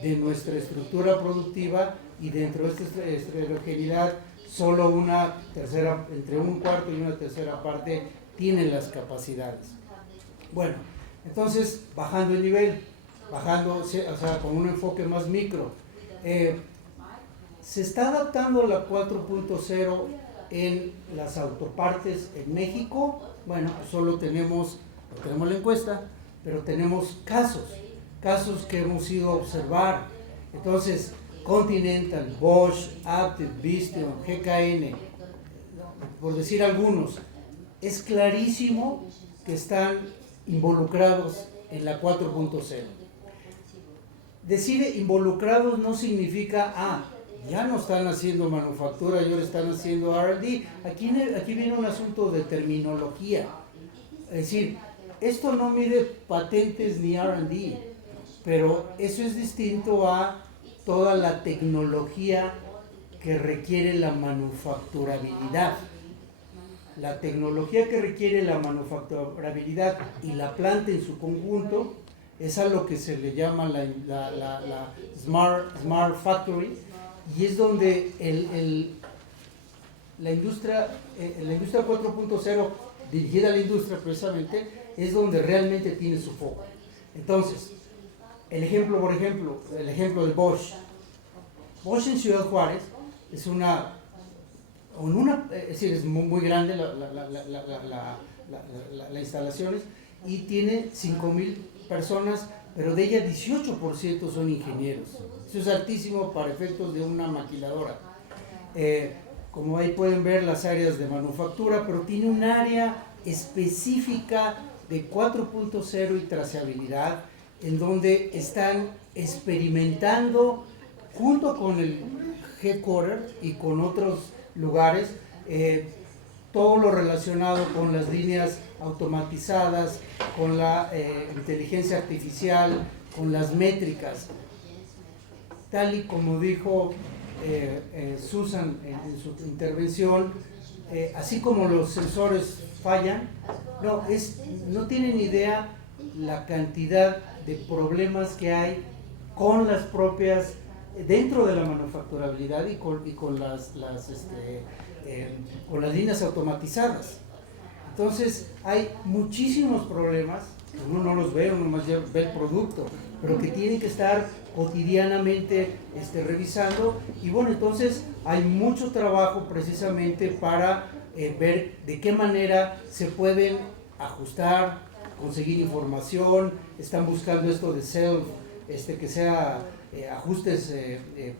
de nuestra estructura productiva, y dentro de esta heterogeneidad solo entre un cuarto y una tercera parte tienen las capacidades. Bueno, entonces, bajando el nivel, o sea, con un enfoque más micro, se está adaptando la 4.0 en las autopartes en México. Bueno, solo tenemos la encuesta, pero tenemos casos que hemos ido a observar. Entonces, Continental, Bosch, Aptiv, Visteon, GKN, por decir algunos, es clarísimo que están involucrados en la 4.0. Decir involucrados no significa, ya no están haciendo manufactura y ahora están haciendo R&D. Aquí viene un asunto de terminología. Es decir, esto no mide patentes ni R&D, pero eso es distinto a toda la tecnología que requiere la manufacturabilidad. La tecnología que requiere la manufacturabilidad y la planta en su conjunto es a lo que se le llama la Smart Factory, y es donde la industria 4.0, dirigida a la industria precisamente, es donde realmente tiene su foco. Entonces, el ejemplo de Bosch. Bosch en Ciudad Juárez es es muy grande las instalaciones, y tiene 5,000 personas, pero de ellas 18% son ingenieros. Eso es altísimo para efectos de una maquiladora. como ahí pueden ver, las áreas de manufactura, pero tiene un área específica de 4.0 y trazabilidad, en donde están experimentando junto con el headquarter y con otros lugares todo lo relacionado con las líneas automatizadas, con la inteligencia artificial, con las métricas. Tal y como dijo Susan en su intervención, así como los sensores fallan, no tienen idea la cantidad de problemas que hay con las propias, dentro de la manufacturabilidad y con las líneas automatizadas. Entonces hay muchísimos problemas, uno no los ve, uno más ve el producto, pero que tienen que estar cotidianamente revisando. Y bueno, entonces hay mucho trabajo precisamente para ver de qué manera se pueden ajustar, conseguir información. Están buscando esto de self, que sea ajustes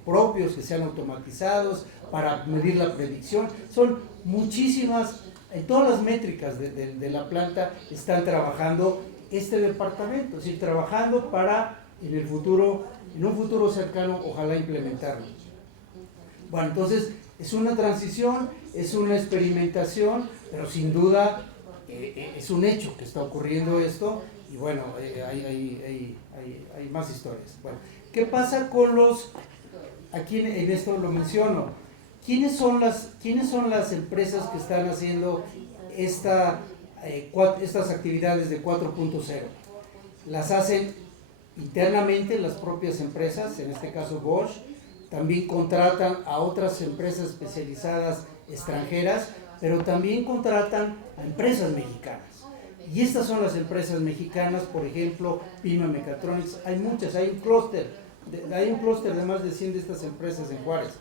propios, que sean automatizados para medir la predicción. Son muchísimas, en todas las métricas de la planta están trabajando este departamento, es decir, trabajando para en un futuro cercano, ojalá implementarlo. Bueno, entonces es una transición, es una experimentación, pero sin duda es un hecho que está ocurriendo esto. Y bueno, hay más historias. Bueno, ¿qué pasa con los, aquí en esto lo menciono, ¿quiénes son las empresas que están haciendo estas actividades de 4.0? Las hacen internamente las propias empresas, en este caso Bosch. También contratan a otras empresas especializadas extranjeras, pero también contratan a empresas mexicanas. Y estas son las empresas mexicanas, por ejemplo, Pima Mechatronics. Hay muchas, hay un clúster de más de 100 de estas empresas en Juárez.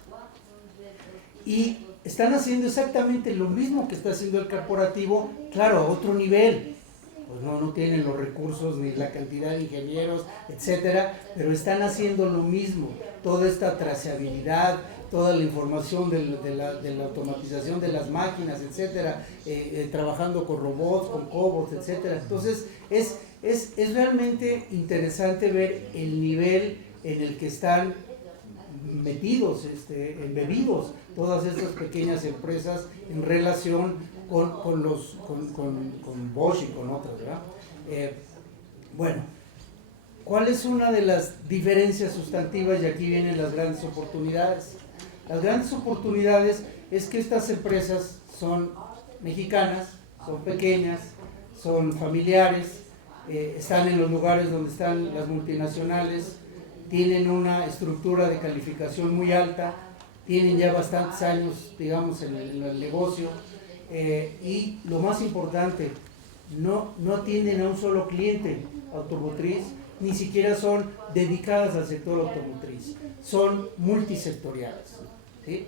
Y están haciendo exactamente lo mismo que está haciendo el corporativo, claro, a otro nivel. Pues no tienen los recursos ni la cantidad de ingenieros, etcétera, pero están haciendo lo mismo. Toda esta trazabilidad, toda la información de la automatización de las máquinas, etcétera, trabajando con robots, con cobots, etcétera. Entonces es realmente interesante ver el nivel en el que están metidos, embebidos todas estas pequeñas empresas en relación con Bosch y con otras, ¿verdad? Bueno, ¿cuál es una de las diferencias sustantivas? Y aquí vienen las grandes oportunidades. Las grandes oportunidades es que estas empresas son mexicanas, son pequeñas, son familiares, están en los lugares donde están las multinacionales, tienen una estructura de calificación muy alta, tienen ya bastantes años, digamos, en el negocio, y lo más importante, no atienden a un solo cliente automotriz, ni siquiera son dedicadas al sector automotriz, son multisectoriales, ¿sí?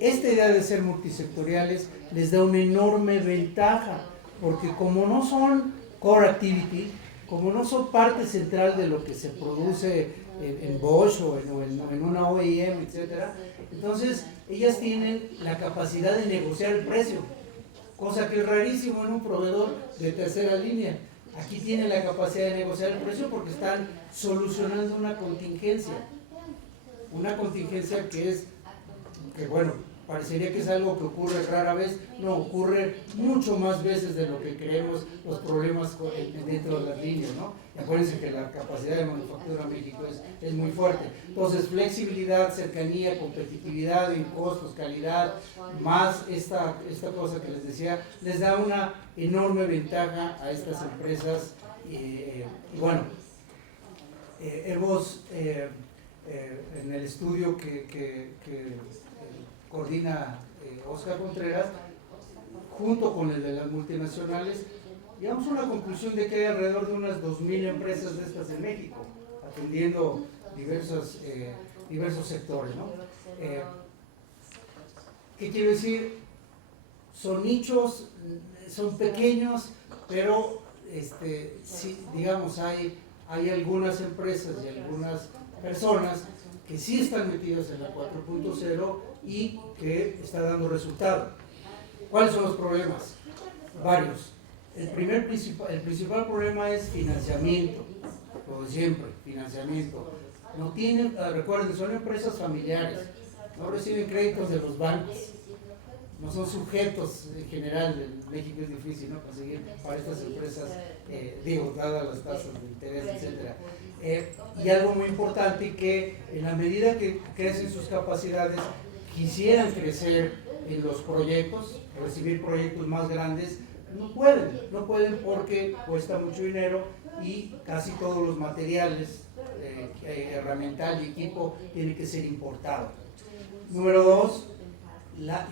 Esta idea de ser multisectoriales les da una enorme ventaja, porque como no son core activity, como no son parte central de lo que se produce en Bosch o en una OEM, etcétera, entonces ellas tienen la capacidad de negociar el precio, cosa que es rarísimo en un proveedor de tercera línea. Aquí tienen la capacidad de negociar el precio porque están solucionando una contingencia que bueno, parecería que es algo que ocurre rara vez, no, ocurre mucho más veces de lo que creemos los problemas dentro de las líneas, ¿no? Y acuérdense que la capacidad de manufactura en México es muy fuerte. Entonces, flexibilidad, cercanía, competitividad en costos, calidad, más esta cosa que les decía, les da una enorme ventaja a estas empresas. Y bueno, Airbus, en el estudio que coordina Oscar Contreras, junto con el de las multinacionales, llegamos a una conclusión de que hay alrededor de unas 2,000 empresas de estas en México, atendiendo diversos sectores, ¿no? ¿Qué quiero decir? Son nichos, son pequeños, pero sí, digamos, hay algunas empresas y algunas personas que sí están metidas en la 4.0 y que está dando resultado. ¿Cuáles son los problemas? Varios. El principal problema es financiamiento, lo de siempre, financiamiento. No tienen, recuerden, son empresas familiares, no reciben créditos de los bancos, no son sujetos en general. En México es difícil, ¿no?, conseguir para estas empresas, dadas las tasas de interés, etcétera. Y algo muy importante, que en la medida que crecen sus capacidades, quisieran crecer en los proyectos, recibir proyectos más grandes, no pueden porque cuesta mucho dinero y casi todos los materiales, herramental y equipo, tienen que ser importados. Número 2,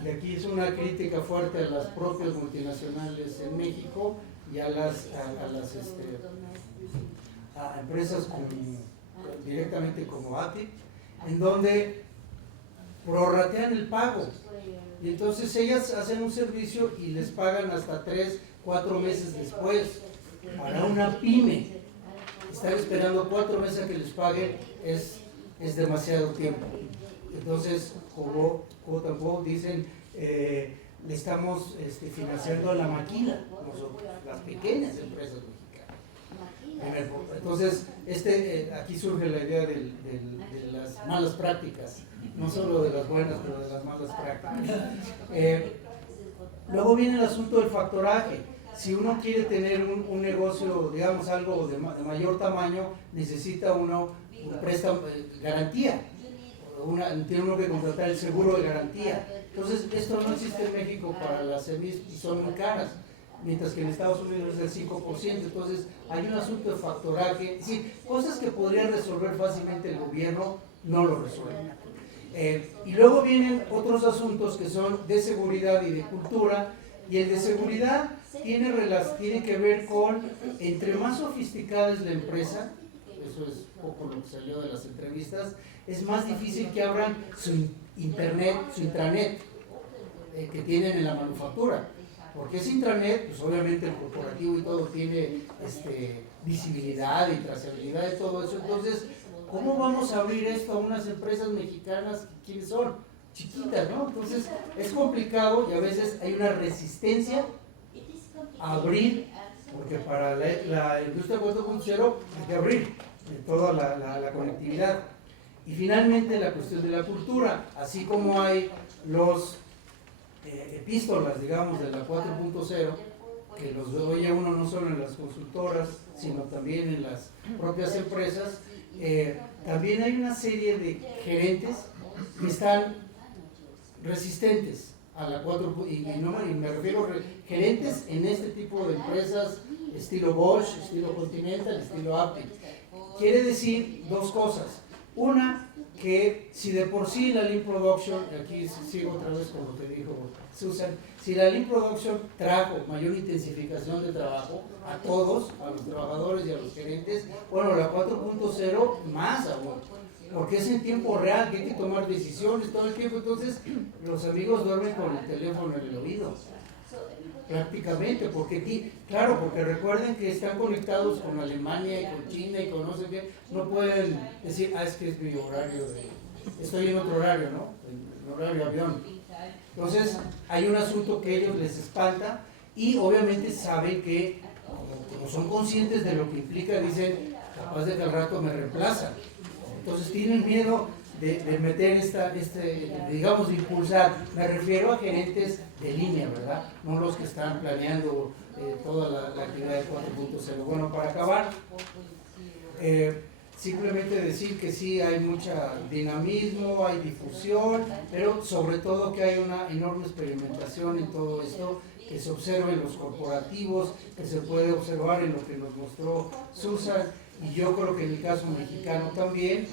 y aquí es una crítica fuerte a las propias multinacionales en México y a las empresas directamente como ATI, en donde prorratean el pago. Y entonces ellas hacen un servicio y les pagan hasta 3-4 meses después. Para una pyme, estar esperando 4 meses a que les paguen es demasiado tiempo. Entonces, como tampoco dicen, le estamos financiando a la maquila, las pequeñas empresas mexicanas. Entonces, aquí surge la idea de las malas prácticas, no solo de las buenas, pero de las malas prácticas. Luego viene el asunto del factoraje. Si uno quiere tener un negocio, digamos, algo de mayor tamaño, necesita uno un préstamo, garantía. Tiene uno que contratar el seguro de garantía. Entonces, esto no existe en México para las semis y son muy caras, mientras que en Estados Unidos es del 5%. Entonces, hay un asunto de factoraje, es decir, cosas que podría resolver fácilmente el gobierno, no lo resuelven. Y luego vienen otros asuntos que son de seguridad y de cultura, y el de seguridad tiene que ver con, entre más sofisticada es la empresa, eso es poco lo que salió de las entrevistas, es más difícil que abran su internet, su intranet que tienen en la manufactura. Porque ese intranet, pues obviamente el corporativo y todo tiene visibilidad y trazabilidad de todo eso. Entonces, ¿cómo vamos a abrir esto a unas empresas mexicanas? ¿Quiénes son? Chiquitas, ¿no? Entonces, es complicado y a veces hay una resistencia a abrir, porque para la industria 4.0 hay que abrir toda la conectividad. Y finalmente la cuestión de la cultura, así como hay los epístolas, digamos, de la 4.0, que los oye uno no solo en las consultoras, sino también en las propias empresas, también hay una serie de gerentes que están resistentes a la 4.0, y me refiero a gerentes en este tipo de empresas, estilo Bosch, estilo Continental, estilo Aptiv. Quiere decir dos cosas. Una, que si de por sí la Lean Production, y aquí sigo otra vez con lo que dijo Susan, si la Lean Production trajo mayor intensificación de trabajo a todos, a los trabajadores y a los gerentes, bueno, la 4.0 más aún, porque es en tiempo real, que hay que tomar decisiones todo el tiempo. Entonces los amigos duermen con el teléfono en el oído, prácticamente, porque recuerden que están conectados con Alemania y con China y con no sé qué, no pueden decir, es que es mi horario, estoy en otro horario, ¿no? En horario avión. Entonces hay un asunto que a ellos les espanta y obviamente saben que, como son conscientes de lo que implica, dicen, capaz de que al rato me reemplazan. Entonces tienen miedo de meter digamos, de impulsar. Me refiero a gerentes de línea, ¿verdad? No los que están planeando toda la actividad de 4.0. Bueno, para acabar, simplemente decir que sí hay mucho dinamismo, hay difusión, pero sobre todo que hay una enorme experimentación en todo esto, que se observa en los corporativos, que se puede observar en lo que nos mostró Susan, y yo creo que en el caso mexicano también.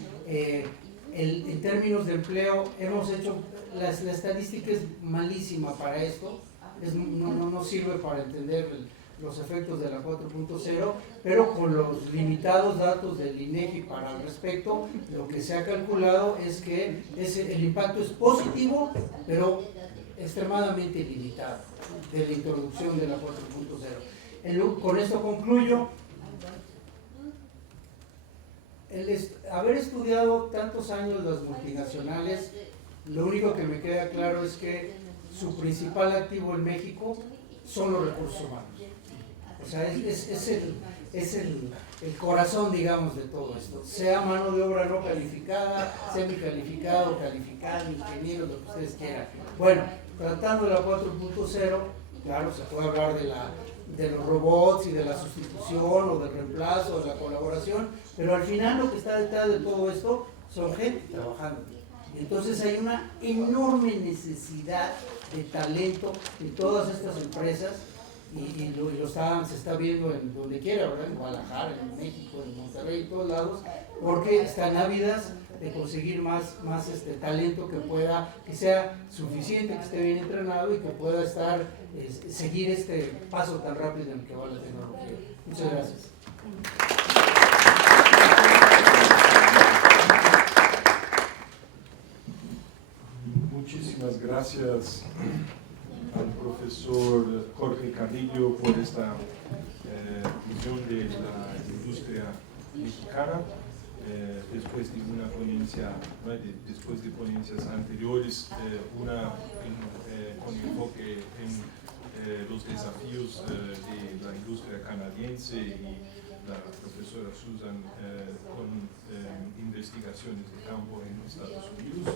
En términos de empleo, hemos hecho, la estadística es malísima para esto, no sirve para entender los efectos de la 4.0, pero con los limitados datos del INEGI para el respecto, lo que se ha calculado es que el impacto es positivo, pero extremadamente limitado de la introducción de la 4.0. Con esto concluyo. haber estudiado tantos años las multinacionales, lo único que me queda claro es que su principal activo en México son los recursos humanos. O sea, es el corazón, digamos, de todo esto. Sea mano de obra no calificada, semicalificado, calificado, ingeniero, lo que ustedes quieran. Bueno, tratando de la 4.0, claro, se puede hablar de los robots y de la sustitución o del reemplazo, de la colaboración, pero al final lo que está detrás de todo esto son gente trabajando. Entonces hay una enorme necesidad de talento en todas estas empresas y se está viendo en donde quiera, ¿verdad? En Guadalajara, en México, en Monterrey, en todos lados, porque están ávidas de conseguir más talento que sea suficiente, que esté bien entrenado y que pueda seguir este paso tan rápido en el que va la tecnología. Muchas gracias. Muchísimas gracias al profesor Jorge Carrillo por esta visión de la industria mexicana. Después de una ponencia, después de ponencias anteriores, una con enfoque en los desafíos de la industria canadiense y la profesora Susan con investigaciones de campo en los Estados Unidos.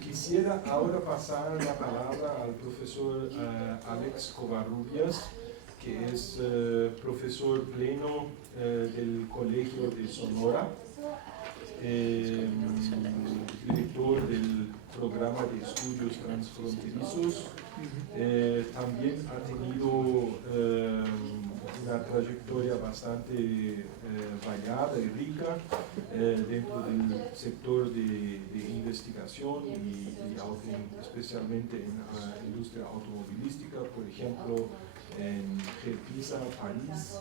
Quisiera ahora pasar la palabra al profesor Alex Covarrubias, que es profesor pleno del Colegio de Sonora, director del programa de estudios transfronterizos. También ha tenido una trayectoria bastante variada y rica dentro del sector de investigación y especialmente en la industria automovilística, por ejemplo en GEPISA, París,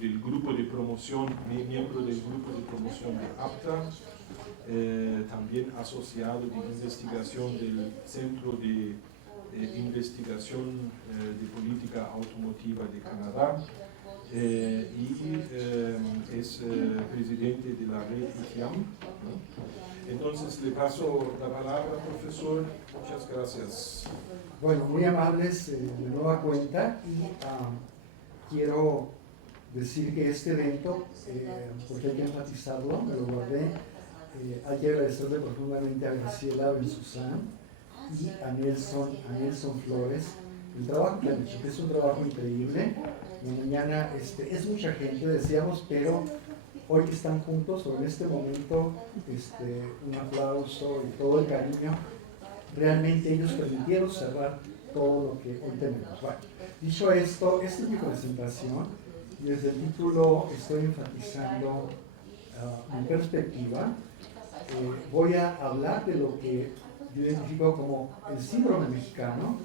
del grupo de promoción, miembro del grupo de promoción de APTA, también asociado de investigación del Centro de Investigación de Política Automotiva de Canadá y es presidente de la red ITIAM. Entonces le paso la palabra, profesor. Muchas gracias. Bueno, muy amables de nueva cuenta y quiero decir que este evento, porque hay que enfatizarlo, me lo guardé, hay que agradecerle profundamente a Graciela Benzuzán y a Nelson Flores el trabajo que han hecho, que es un trabajo increíble. Mañana es mucha gente, decíamos, pero hoy que están juntos, o en este momento, un aplauso y todo el cariño. Realmente ellos permitieron cerrar todo lo que hoy tenemos. Bueno, dicho esto, esta es mi presentación y desde el título estoy enfatizando mi perspectiva. Voy a hablar de lo que yo identifico como el síndrome mexicano.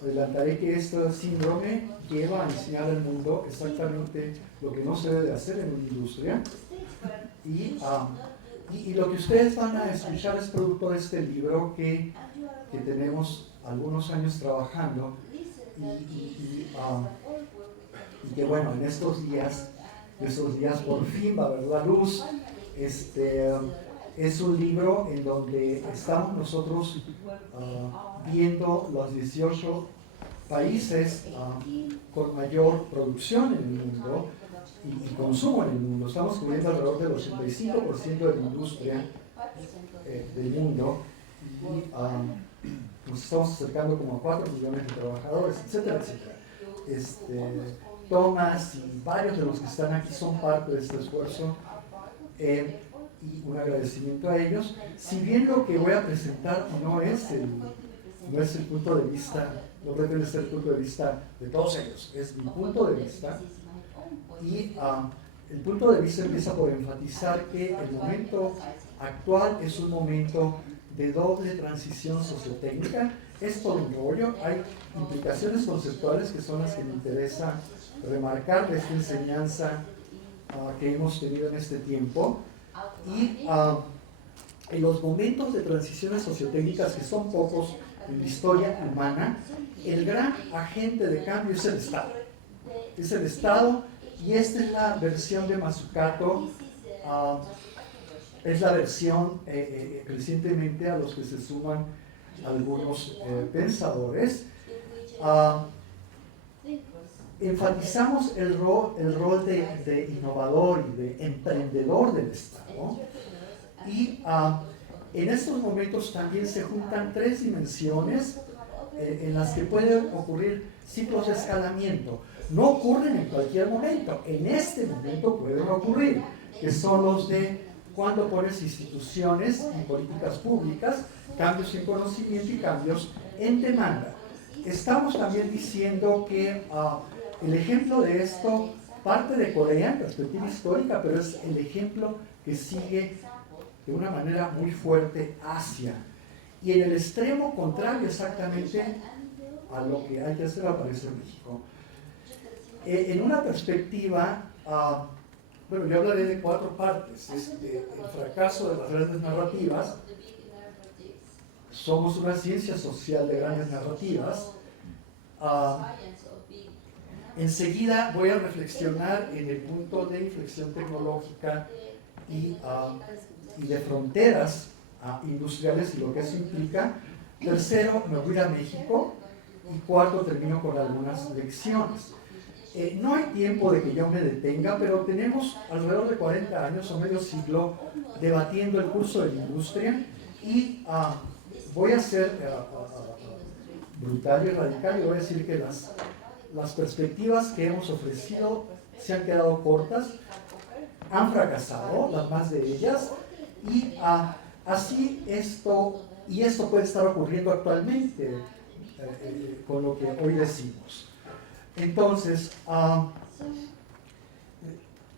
Adelantaré que este síndrome lleva a enseñar al mundo exactamente lo que no se debe hacer en una industria y lo que ustedes van a escuchar es producto de este libro que tenemos algunos años trabajando y que bueno, en estos días por fin va a ver la luz. Es un libro en donde estamos nosotros viendo los 18 países con mayor producción en el mundo y consumo en el mundo. Estamos cubriendo alrededor del 85% de la industria del mundo y nos estamos acercando como a 4 millones de trabajadores, etcétera, etcétera. Tomás y varios de los que están aquí son parte de este esfuerzo. Y un agradecimiento a ellos, si bien lo que voy a presentar no es el punto de vista, no pretende ser el punto de vista de todos ellos, es mi punto de vista, y el punto de vista empieza por enfatizar que el momento actual es un momento de doble transición sociotécnica. Es todo un rollo, hay implicaciones conceptuales que son las que me interesa remarcar de esta enseñanza que hemos tenido en este tiempo. Y en los momentos de transiciones sociotécnicas, que son pocos en la historia humana, el gran agente de cambio es el Estado. Es el Estado Y esta es la versión de Mazzucato, es la versión recientemente a los que se suman algunos pensadores. Enfatizamos el rol de innovador y de emprendedor del Estado, y en estos momentos también se juntan tres dimensiones en las que pueden ocurrir ciclos de escalamiento. No ocurren en cualquier momento, en este momento pueden ocurrir, que son los de cuando pones instituciones y políticas públicas, cambios en conocimiento y cambios en demanda. Estamos también diciendo que el ejemplo de esto parte de Corea en perspectiva histórica, pero es el ejemplo que sigue de una manera muy fuerte Asia. Y en el extremo contrario exactamente a lo que hay que hacer aparece México. En una perspectiva, bueno, yo hablaré de cuatro partes. El fracaso de las grandes narrativas. Somos una ciencia social de grandes narrativas. Enseguida voy a reflexionar en el punto de inflexión tecnológica y de fronteras industriales y lo que eso implica. Tercero, me voy a ir a México. Y cuarto, termino con algunas lecciones. No hay tiempo de que yo me detenga, pero tenemos alrededor de 40 años o medio siglo debatiendo el curso de la industria, y voy a ser brutal y radical y voy a decir que las perspectivas que hemos ofrecido se han quedado cortas, han fracasado, las más de ellas, y así esto puede estar ocurriendo actualmente con lo que hoy decimos. Entonces,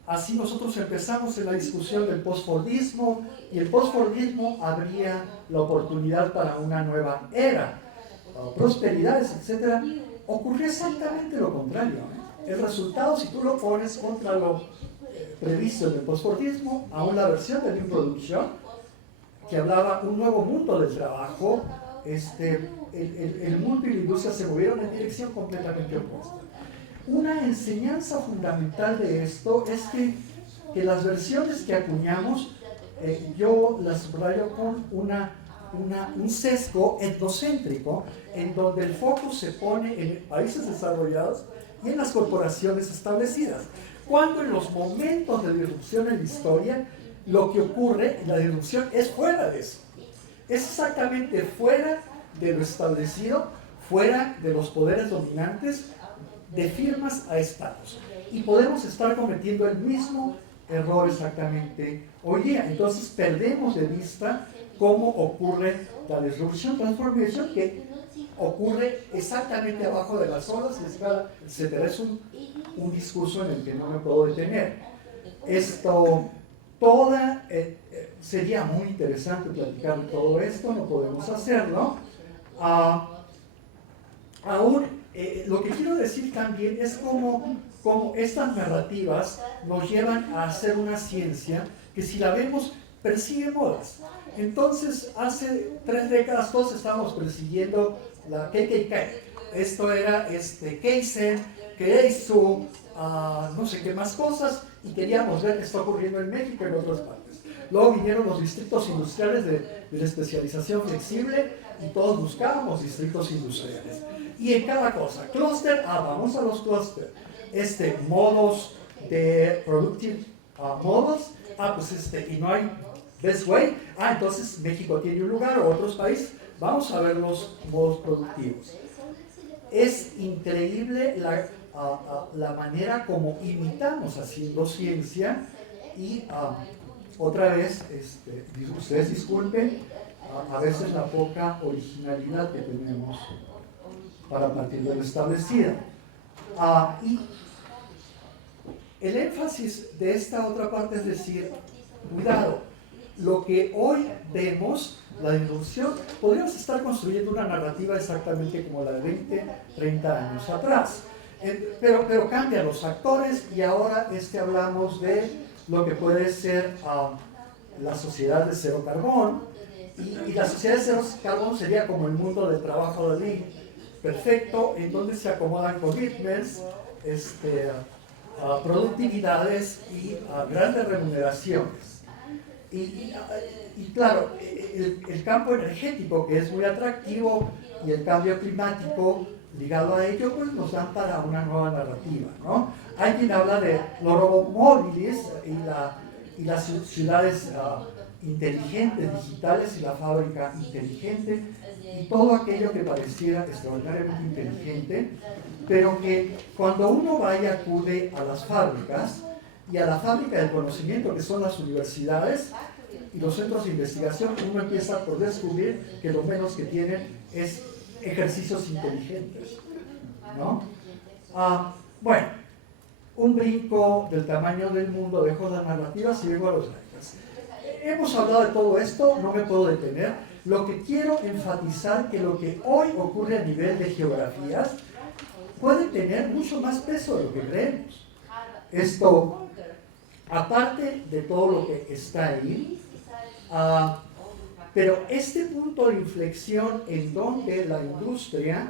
así nosotros empezamos en la discusión del postfordismo, y el postfordismo abría la oportunidad para una nueva era, prosperidades, etc. Ocurrió exactamente lo contrario, ¿eh? El resultado, si tú lo pones contra lo previsto en el postfordismo, aún la versión de Lean Production, que hablaba un nuevo mundo del trabajo, el mundo y la industria se movieron en dirección completamente opuesta. Una enseñanza fundamental de esto es que las versiones que acuñamos, yo las subrayo con un sesgo etnocéntrico, en donde el foco se pone en países desarrollados y en las corporaciones establecidas, cuando en los momentos de disrupción en la historia, lo que ocurre, la disrupción es fuera de eso, es exactamente fuera de lo establecido, fuera de los poderes dominantes, de firmas a estados. Y podemos estar cometiendo el mismo error exactamente hoy día. Entonces perdemos de vista cómo ocurre la disrupción, transformación, que ocurre exactamente abajo de las olas, etcétera. Es un discurso en el que no me puedo detener. Sería muy interesante platicar de todo esto, no podemos hacerlo. Lo que quiero decir también es cómo estas narrativas nos llevan a hacer una ciencia que, si la vemos, persigue modas. Entonces, hace 3 décadas todos estábamos persiguiendo la KKK. Esto era Keisen, Keisu, no sé qué más cosas, y queríamos ver qué está ocurriendo en México y en otras partes. Luego vinieron los distritos industriales de la especialización flexible, y todos buscábamos distritos industriales. Y en cada cosa, clúster, vamos a los clúster. Modos de productive modos, y no hay best way, entonces México tiene un lugar o otros países, vamos a ver los modos productivos. Es increíble la manera como imitamos haciendo ciencia, y otra vez, ustedes disculpen, a veces la poca originalidad que tenemos para partir de lo establecido. Y el énfasis de esta otra parte es decir, cuidado, lo que hoy vemos, la disrupción, podríamos estar construyendo una narrativa exactamente como la de 20, 30 años atrás. Pero cambian los actores, y ahora hablamos de lo que puede ser la sociedad de cero carbón, y la sociedad de cero carbón sería como el mundo del trabajo de Lean, perfecto, en donde se acomodan commitments, productividades y grandes remuneraciones. Y claro, el campo energético, que es muy atractivo, y el cambio climático ligado a ello, pues nos dan para una nueva narrativa, ¿no? Hay quien habla de los robomóviles y las ciudades inteligentes, digitales, y la fábrica inteligente, y todo aquello que pareciera extraordinariamente inteligente, pero que cuando uno va y acude a las fábricas, y a la fábrica del conocimiento, que son las universidades y los centros de investigación, uno empieza por descubrir que lo menos que tienen es ejercicios inteligentes, ¿no? Bueno, un brinco del tamaño del mundo, dejo las narrativas y vengo a los datos. Hemos hablado de todo esto, no me puedo detener. Lo que quiero enfatizar, que lo que hoy ocurre a nivel de geografías puede tener mucho más peso de lo que creemos. Esto, aparte de todo lo que está ahí, pero este punto de inflexión en donde la industria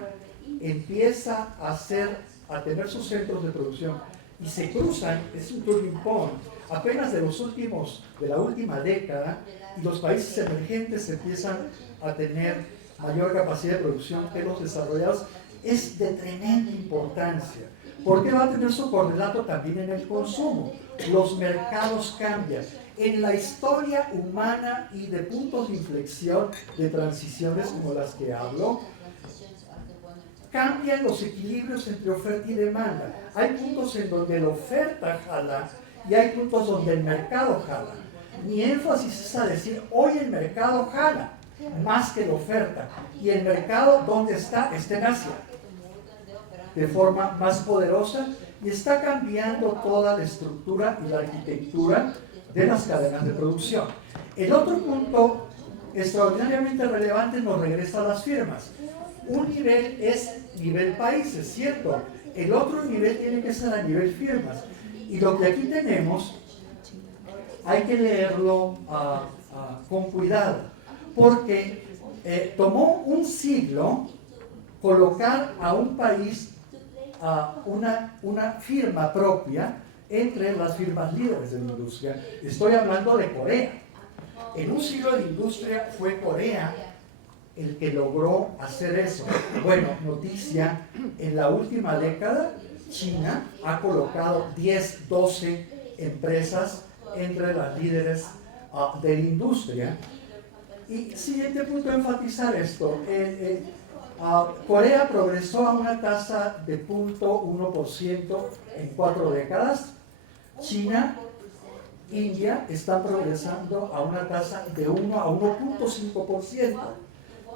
empieza a tener sus centros de producción y se cruzan, es un turning point, apenas de la última década, y los países emergentes empiezan a tener mayor capacidad de producción que los desarrollados, es de tremenda importancia, porque va a tener su correlato también en el consumo. Los mercados cambian. En la historia humana y de puntos de inflexión, de transiciones como las que hablo, cambian los equilibrios entre oferta y demanda. Hay puntos en donde la oferta jala y hay puntos donde el mercado jala. Mi énfasis es a decir, hoy el mercado jala más que la oferta. Y el mercado, ¿dónde está? Está en Asia, de forma más poderosa, y está cambiando toda la estructura y la arquitectura de las cadenas de producción. El otro punto extraordinariamente relevante nos regresa a las firmas. Un nivel es nivel países, ¿cierto? El otro nivel tiene que ser a nivel firmas. Y lo que aquí tenemos, hay que leerlo con cuidado, porque tomó un siglo colocar a un país una firma propia entre las firmas líderes de la industria. Estoy hablando de Corea. En un siglo de industria fue Corea el que logró hacer eso. Bueno, noticia, en la última década China ha colocado 10, 12 empresas entre las líderes de la industria. Y siguiente punto, enfatizar esto. Corea progresó a una tasa de 0.1% en 4 décadas. China, India están progresando a una tasa de 1 a 1.5%.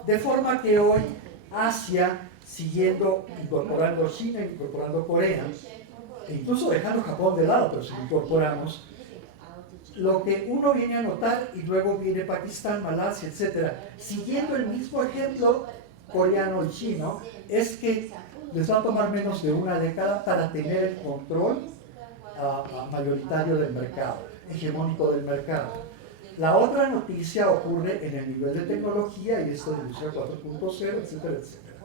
De forma que hoy Asia, siguiendo incorporando China, incorporando Corea, e incluso dejando Japón de lado, pero si incorporamos, lo que uno viene a notar, y luego viene Pakistán, Malasia, etc., siguiendo el mismo ejemplo coreano y chino, es que les va a tomar menos de una década para tener el control mayoritario del mercado, hegemónico del mercado. La otra noticia ocurre en el nivel de tecnología, y esto de industria 4.0, etcétera, etcétera.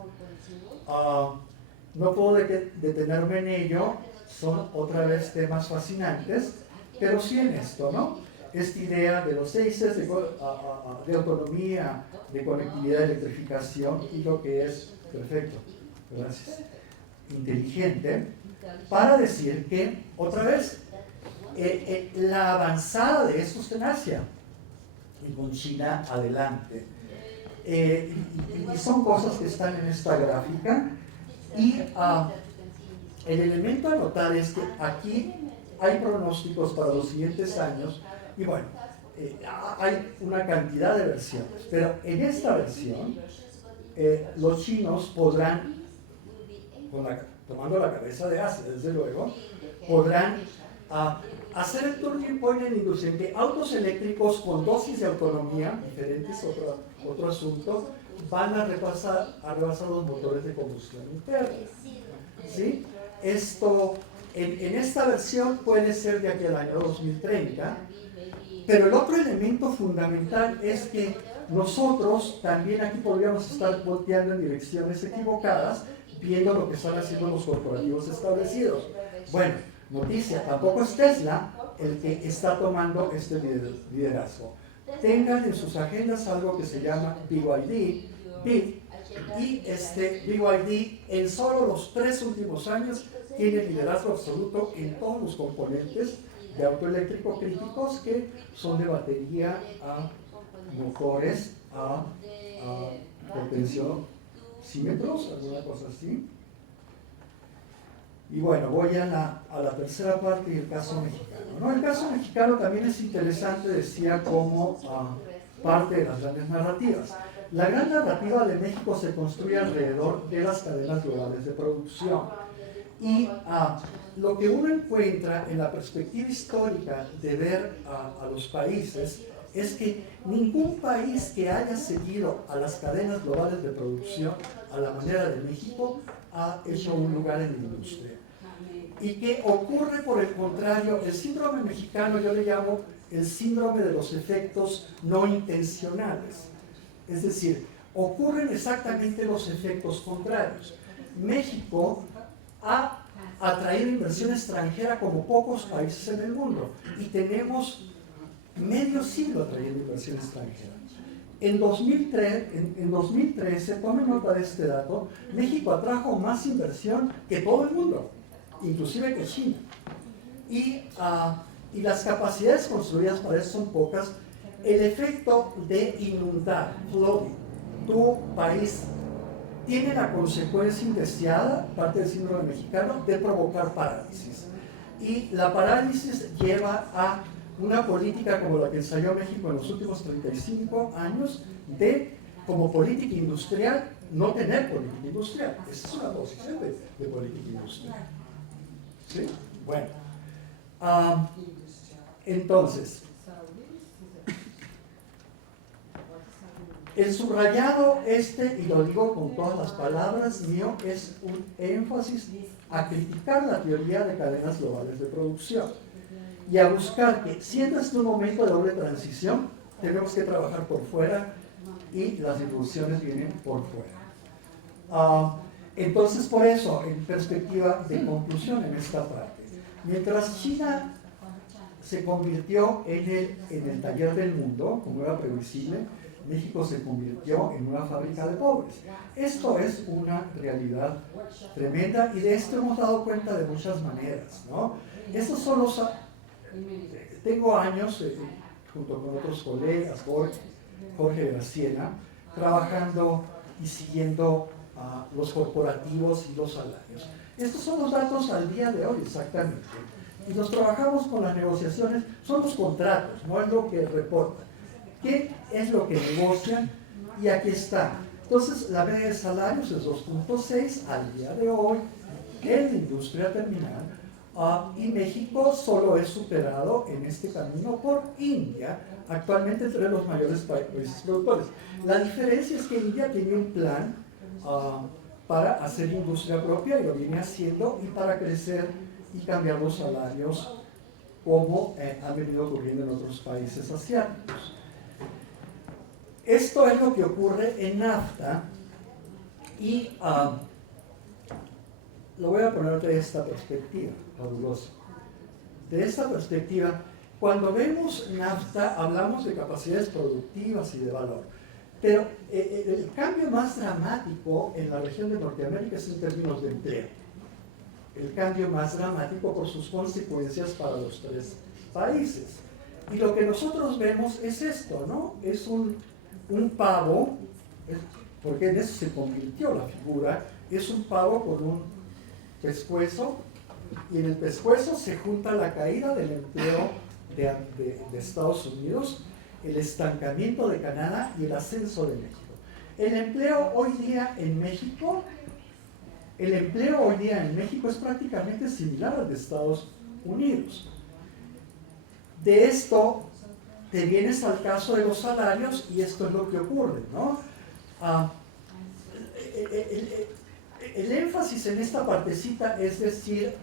No puedo detenerme en ello, son otra vez temas fascinantes, pero sí en esto, ¿no? Esta idea de los ACES, de autonomía, de conectividad, electrificación, y lo que es, perfecto, gracias, inteligente, para decir que, otra vez, la avanzada de esto está en Asia, y con China adelante. Y son cosas que están en esta gráfica, y el elemento a notar es que aquí hay pronósticos para los siguientes años, y bueno, hay una cantidad de versiones, pero en esta versión los chinos podrán, tomando la cabeza de Asia, desde luego, podrán hacer el turning point en la industria, en que autos eléctricos con dosis de autonomía diferentes, otro asunto, van a rebasar los motores de combustión interna. ¿Sí? Esto, en esta versión puede ser de aquí al año 2030, pero el otro elemento fundamental es que nosotros también aquí podríamos estar volteando en direcciones equivocadas, viendo lo que están haciendo los corporativos establecidos. Bueno, noticia. Tampoco es Tesla el que está tomando este liderazgo. Tengan en sus agendas algo que se llama BYD, y este BYD en solo los 3 últimos años tiene liderazgo absoluto en todos los componentes de auto eléctrico críticos que son de batería a motores a potenciómetros, alguna cosa así. Y bueno, voy a la tercera parte y el caso mexicano, ¿no? El caso mexicano también es interesante, decía, como parte de las grandes narrativas. La gran narrativa de México se construye alrededor de las cadenas globales de producción. Y lo que uno encuentra en la perspectiva histórica de ver a los países es que ningún país que haya seguido a las cadenas globales de producción a la manera de México ha hecho un lugar en la industria. Y que ocurre por el contrario, el síndrome mexicano yo le llamo el síndrome de los efectos no intencionales. Es decir, ocurren exactamente los efectos contrarios. México ha atraído inversión extranjera como pocos países en el mundo y tenemos medio siglo atrayendo inversión extranjera. En 2013, tomen nota de este dato, México atrajo más inversión que todo el mundo, inclusive que China. Y las capacidades construidas para eso son pocas. El efecto de inundar, flooding, tu país tiene la consecuencia indeseada, parte del síndrome mexicano, de provocar parálisis. Y la parálisis lleva a una política como la que ensayó México en los últimos 35 años de, como política industrial, no tener política industrial. Esa es una posición de política industrial. ¿Sí? Bueno. Entonces, el subrayado y lo digo con todas las palabras mío, es un énfasis a criticar la teoría de cadenas globales de producción y a buscar que, siendo este un momento de doble transición, tenemos que trabajar por fuera y las revoluciones vienen por fuera. Entonces, por eso, en perspectiva de conclusión en esta parte, mientras China se convirtió en el taller del mundo, como era previsible, México se convirtió en una fábrica de pobres. Esto es una realidad tremenda y de esto hemos dado cuenta de muchas maneras, ¿no? Estos son los... Tengo años, junto con otros colegas, Jorge Graciela, trabajando y siguiendo los corporativos y los salarios. Estos son los datos al día de hoy, exactamente. Y los trabajamos con las negociaciones, son los contratos, no es lo que reportan. ¿Qué es lo que negocian? Y aquí está. Entonces, la media de salarios es 2.6 al día de hoy en la industria terminal. Y México solo es superado en este camino por India, actualmente entre los mayores países productores. La diferencia es que India tiene un plan para hacer industria propia y lo viene haciendo y para crecer y cambiar los salarios como ha venido ocurriendo en otros países asiáticos. Esto es lo que ocurre en NAFTA y lo voy a poner de esta perspectiva, fabuloso. De esta perspectiva, cuando vemos NAFTA hablamos de capacidades productivas y de valor, pero el cambio más dramático en la región de Norteamérica es en términos de empleo. El cambio más dramático por sus consecuencias para los 3 países. Y lo que nosotros vemos es esto, ¿no? Es un pavo, porque en eso se convirtió la figura, es un pavo con un pescuezo, y en el pescuezo se junta la caída del empleo de Estados Unidos, el estancamiento de Canadá y el ascenso de México. El empleo hoy día en México es prácticamente similar al de Estados Unidos. De esto te vienes al caso de los salarios y esto es lo que ocurre, ¿no? El énfasis en esta partecita es decir,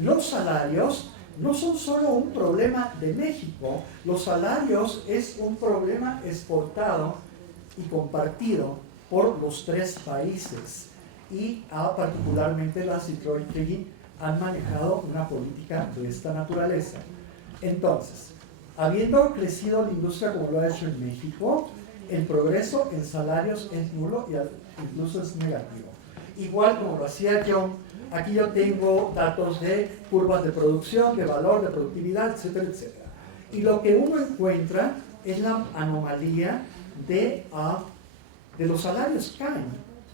los salarios no son solo un problema de México, los salarios es un problema exportado y compartido por los 3 países y particularmente las Detroit Three han manejado una política de esta naturaleza. Entonces, habiendo crecido la industria como lo ha hecho en México, el progreso en salarios es nulo y incluso es negativo. Igual como lo hacía yo, aquí yo tengo datos de curvas de producción, de valor, de productividad, etcétera, etcétera. Y lo que uno encuentra es la anomalía de los salarios caen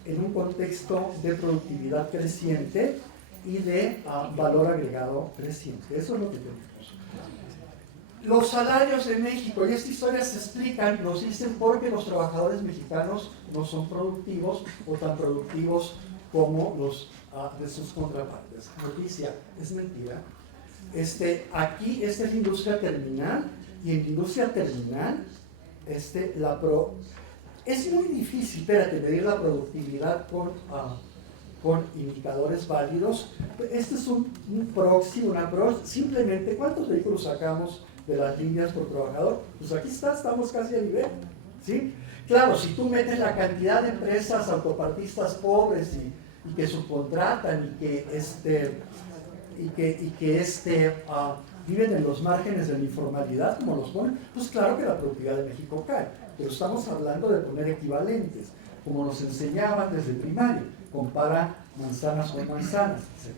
en un contexto de productividad creciente y de valor agregado creciente. Eso es lo que tenemos. Los salarios en México, y esta historia se explican, nos dicen porque los trabajadores mexicanos no son productivos o tan productivos como los de sus contrapartes. Noticia, es mentira. Aquí esta es la industria terminal, y en la industria terminal es muy difícil, medir la productividad con indicadores válidos. Este es un proxy, un approach. Simplemente, ¿cuántos vehículos sacamos de las líneas por trabajador? Pues aquí estamos casi a nivel, ¿sí? Claro, si tú metes la cantidad de empresas autopartistas pobres y que subcontratan y que viven en los márgenes de la informalidad, como los ponen, pues claro que la productividad de México cae. Pero estamos hablando de poner equivalentes, como nos enseñaban desde primario, compara manzanas con manzanas, etc.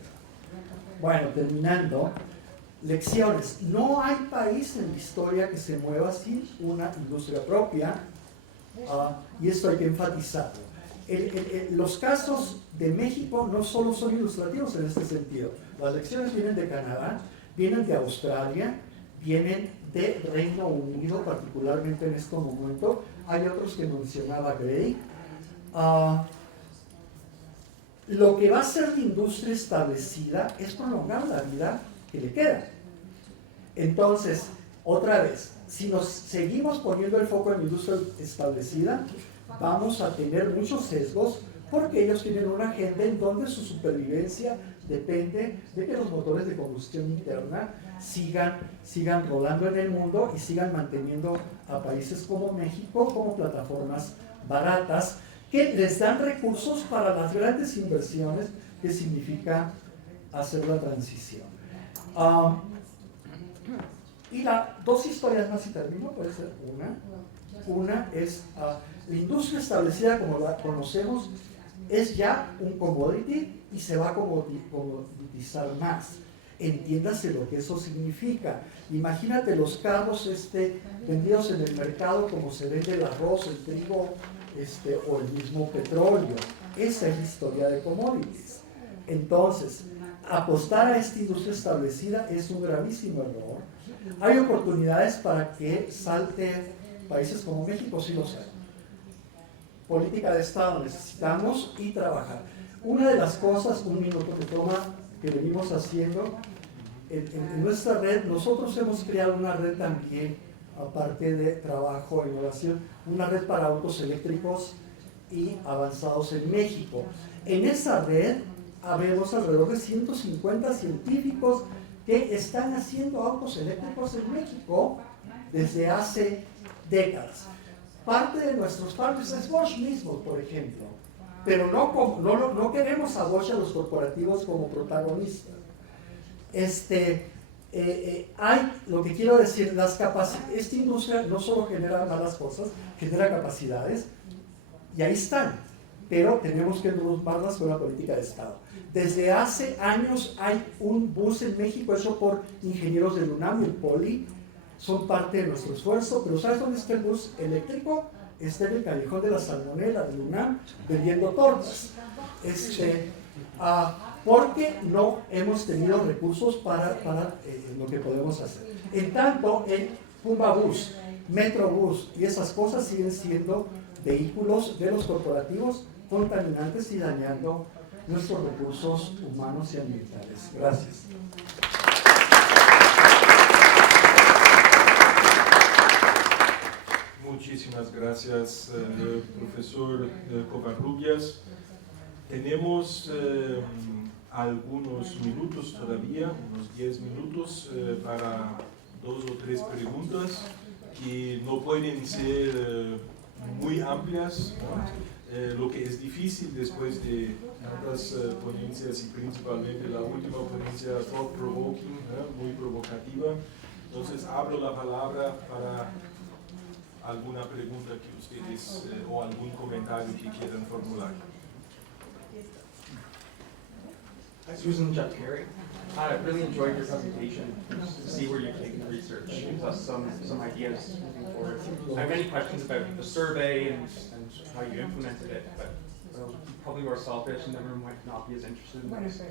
Bueno, terminando, lecciones. No hay país en la historia que se mueva sin una industria propia, y esto hay que enfatizarlo. Los casos de México no solo son ilustrativos en este sentido. Las lecciones vienen de Canadá, vienen de Australia, vienen de Reino Unido, particularmente en este momento. Hay otros que mencionaba Gray. Lo que va a hacer la industria establecida es prolongar la vida que le queda. Entonces, otra vez, si nos seguimos poniendo el foco en la industria establecida, vamos a tener muchos sesgos, porque ellos tienen una agenda en donde su supervivencia depende de que los motores de combustión interna sigan rodando en el mundo y sigan manteniendo a países como México como plataformas baratas que les dan recursos para las grandes inversiones que significa hacer la transición. Y dos historias más y termino, puede ser una. Una es la industria establecida como la conocemos es ya un commodity y se va a commoditizar más. Entiéndase lo que eso significa. Imagínate los carros vendidos en el mercado como se vende el arroz, el trigo o el mismo petróleo. Esa es la historia de commodities. Entonces, apostar a esta industria establecida es un gravísimo error. Hay oportunidades para que salte países como México, sí los hay. Política de Estado necesitamos y trabajar. Una de las cosas, un minuto que toma, que venimos haciendo, en nuestra red, nosotros hemos creado una red también, aparte de trabajo e innovación, una red para autos eléctricos y avanzados en México. En esa red habemos alrededor de 150 científicos que están haciendo autos eléctricos en México desde hace décadas. Parte de nuestros partners es Bosch mismo, por ejemplo, pero no queremos a Bosch, a los corporativos, como protagonistas. Lo que quiero decir, esta industria no solo genera malas cosas, genera capacidades, y ahí están, pero tenemos que normarlas con la política de Estado. Desde hace años hay un bus en México hecho por ingenieros del UNAM y el POLI, son parte de nuestro esfuerzo, pero ¿sabes dónde está el bus eléctrico? Está en el Callejón de la Salmonela del UNAM vendiendo tortas. Porque no hemos tenido recursos para lo que podemos hacer. En tanto, el Pumba Bus, Metrobús y esas cosas siguen siendo vehículos de los corporativos contaminantes y dañando nuestros recursos humanos y ambientales. Gracias. Muchísimas gracias, profesor Covarrubias. Tenemos algunos minutos todavía, unos 10 minutos para 2 o 3 preguntas que no pueden ser muy amplias, ¿no? Lo que es difícil después de Tantas ponencias y principalmente la última ponencia thought-provoking, muy provocativa. Entonces abro la palabra para alguna pregunta que ustedes o algún comentario que quieran formular. Hi, Susan, Jeff Carey. I really enjoyed your presentation. Just to see where you're taking the research gives us some ideas moving forward. I have many questions about the survey and how you implemented it, but probably more selfish and the room might not be as interested in this.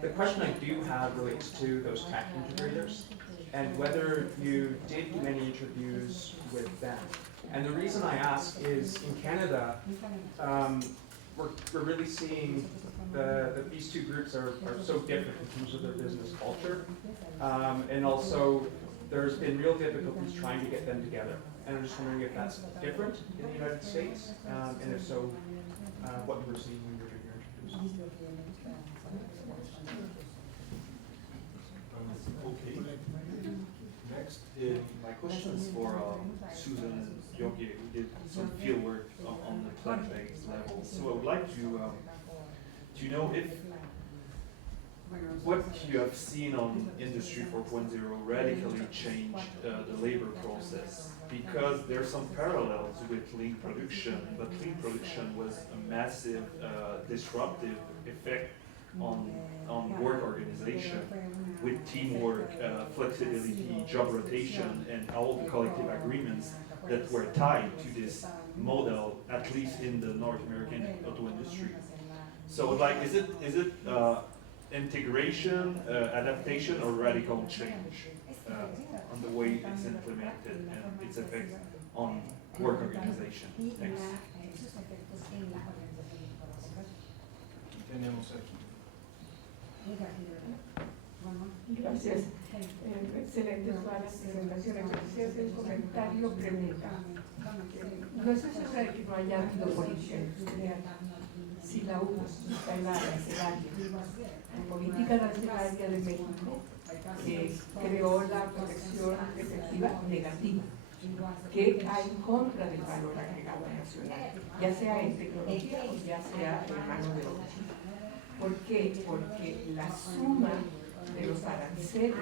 The question I do have relates to those tech integrators and whether you did many interviews with them. And the reason I ask is in Canada, we're really seeing that these two groups are so different in terms of their business culture. And also, there's been real difficulties trying to get them together. And I'm just wondering if that's different in the United States, and if so, what you were seeing when you were doing your interviews. Okay. Next, My question is for Susan and Yogi, who did some field work on the plant-based level. So I would like to know if what you have seen on Industry 4.0 radically changed the labor process, because there are some parallels with lean production, but lean production was a massive disruptive effect on work organization with teamwork, flexibility, job rotation, and all the collective agreements that were tied to this model, at least in the North American auto industry. So, like, is it integration, adaptation, or radical change on the way it's implemented and its effect on work organization? Thanks. tenemos aquí. Gracias. Excelente toda la presentación. Quisiera hacer un comentario, pregunta. No es necesario que no haya habido política industrial. Si la hubo, está en la arancelaria. La política arancelaria de México creó la protección efectiva negativa, que va en contra del valor agregado nacional, ya sea en tecnología o ya sea en mano de obra. ¿Por qué? Porque la suma de los aranceles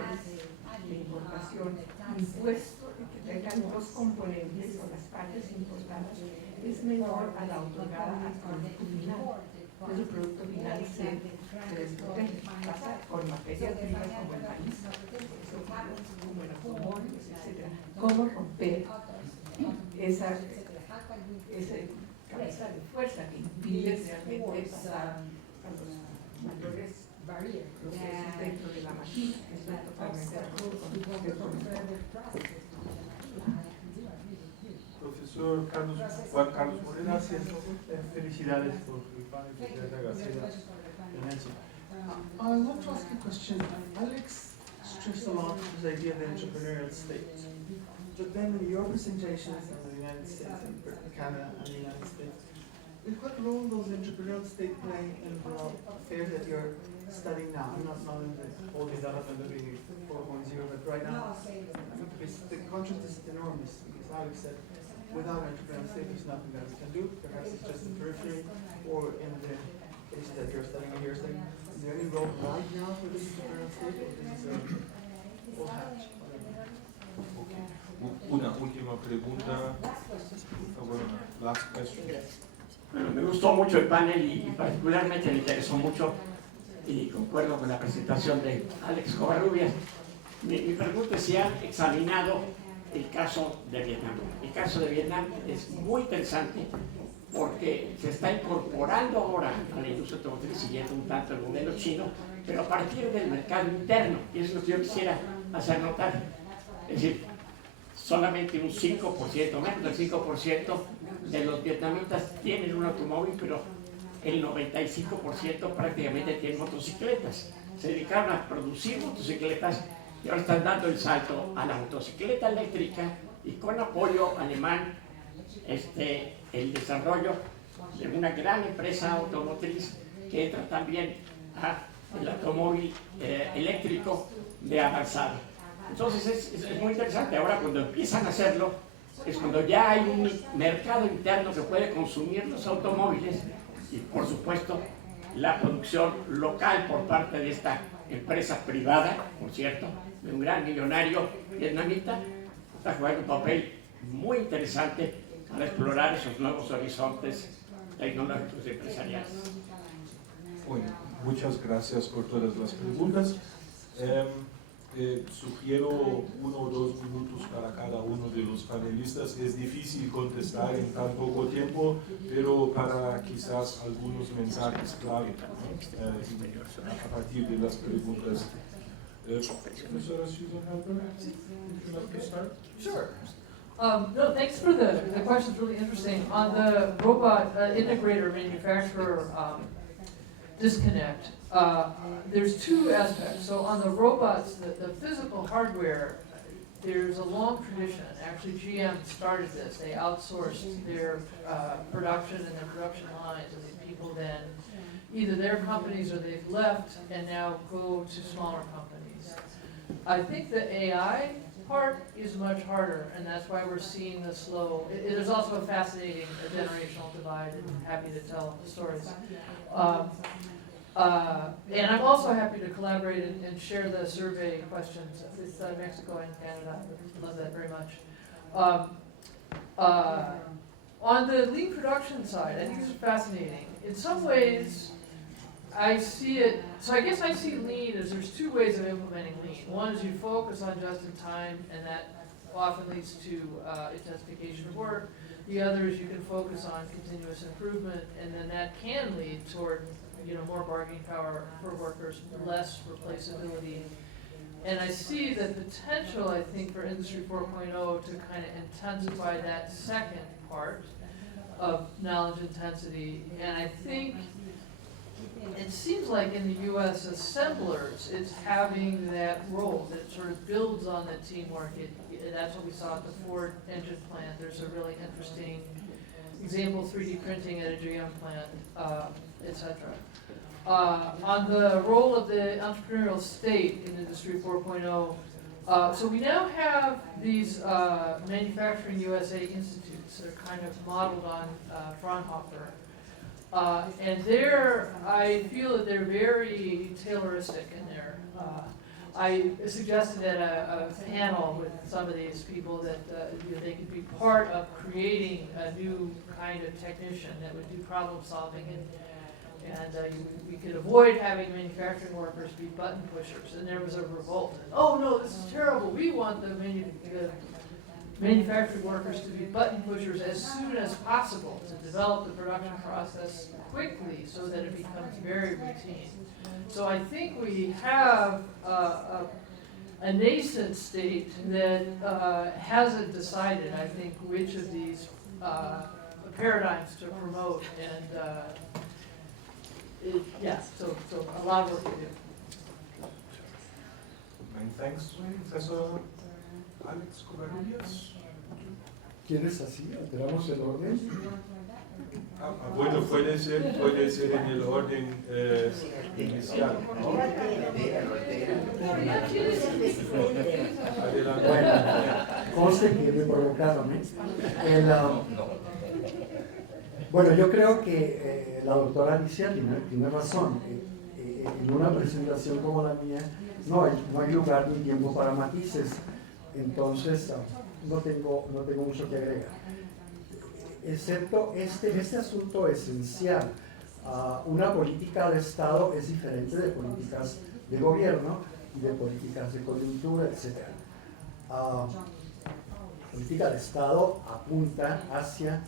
de importación, impuestos que tengan dos componentes o las partes importadas, es menor a la otorgada al producto final. Entonces el producto final se desprotege. Pasa con materias primas como el maíz, como el automóviles, etc. ¿Cómo romper esa cabeza de fuerza que impide realmente pasar a los mayores procesos dentro de la máquina? Estoy totalmente de acuerdo con usted. Profesor Juan Carlos Moreno, felicidades por el panel, felicidades a Nancy. I want to ask you a question. Alex stressed a lot this idea of the entrepreneurial state. But then in your presentations in the United States and Canada and the United States, what role does the entrepreneurial state play in the affairs that you're studying now? I'm not in the whole development of the 4.0, but right now, the contrast is enormous, because Alex said, without entrepreneurial state, there's nothing that we can do. Perhaps it's just in periphery, or in the cases that you're studying here. Is there any role right now for this entrepreneurial state, or this is all hatch? Una última pregunta, por favor, last question. Bueno, me gustó mucho el panel y particularmente me interesó mucho y concuerdo con la presentación de Alex Covarrubias. Mi pregunta es si han examinado el caso de Vietnam. El caso de Vietnam es muy interesante porque se está incorporando ahora a la industria automotriz siguiendo un tanto el modelo chino, pero a partir del mercado interno, y eso es lo que yo quisiera hacer notar. Es decir, solamente un 5%, menos del 5% de los vietnamitas tienen un automóvil, pero el 95% prácticamente tienen motocicletas. Se dedicaron a producir motocicletas y ahora están dando el salto a la motocicleta eléctrica y con apoyo alemán el desarrollo de una gran empresa automotriz que entra también al automóvil eléctrico de avanzada. Entonces es muy interesante. Ahora cuando empiezan a hacerlo es cuando ya hay un mercado interno que puede consumir los automóviles y por supuesto la producción local por parte de esta empresa privada, por cierto, de un gran millonario vietnamita, está jugando un papel muy interesante para explorar esos nuevos horizontes tecnológicos y empresariales. Bueno, muchas gracias por todas las preguntas. Sugiero 1 o 2 minutos para cada uno de los panelistas. Es difícil contestar en tan poco tiempo, pero para quizás algunos mensajes clave a partir de las preguntas. Profesora Susan Halper, would you like to start? Sure. No, thanks for the question's really interesting. On the robot integrator manufacturer disconnect, there's 2 aspects. So on the robots, the physical hardware, there's a long tradition. Actually, GM started this. They outsourced their production and their production lines, and the people then, either their companies or they've left and now go to smaller companies. I think the AI part is much harder, and that's why we're seeing the slow. There's also a fascinating generational divide, and I'm happy to tell stories. And I'm also happy to collaborate and share the survey questions with Mexico and Canada. I love that very much. On the lean production side, I think this is fascinating. In some ways, I see it, so I guess I see lean as there's 2 ways of implementing lean. One is you focus on just in time, and that often leads to intensification of work. The other is you can focus on continuous improvement, and then that can lead toward more bargaining power for workers, less replaceability. And I see the potential, I think, for Industry 4.0 to kind of intensify that second part of knowledge intensity. And I think it seems like in the U.S. assemblers, it's having that role that sort of builds on the teamwork. That's what we saw at the Ford engine plant. There's a really interesting example, 3D printing at a GM plant, etc. On the role of the entrepreneurial state in Industry 4.0, so we now have these Manufacturing USA Institutes that are kind of modeled on Fraunhofer. And I feel that they're very Tayloristic in there. I suggested at a panel with some of these people that they could be part of creating a new kind of technician that would do problem solving, and we could avoid having manufacturing workers be button pushers. And there was a revolt. Oh no, this is terrible. We want the manufacturing workers to be button pushers as soon as possible to develop the production process quickly so that it becomes very routine. So I think we have a nascent state that hasn't decided, I think, which of these paradigms to promote. And so a lot of work to do. Many thanks, Professor Alex Covarrubias. ¿Quieres así? ¿Alteramos el orden? Bueno, puede ser en el orden inicial. Adelante. Bueno, conste que me provocaron, Bueno, yo creo que la doctora Alicia tiene razón. En una presentación como la mía no hay lugar ni tiempo para matices. Entonces, no tengo mucho que agregar. Excepto este asunto esencial. Una política de Estado es diferente de políticas de gobierno y de políticas de coyuntura, etc. Política de Estado apunta hacia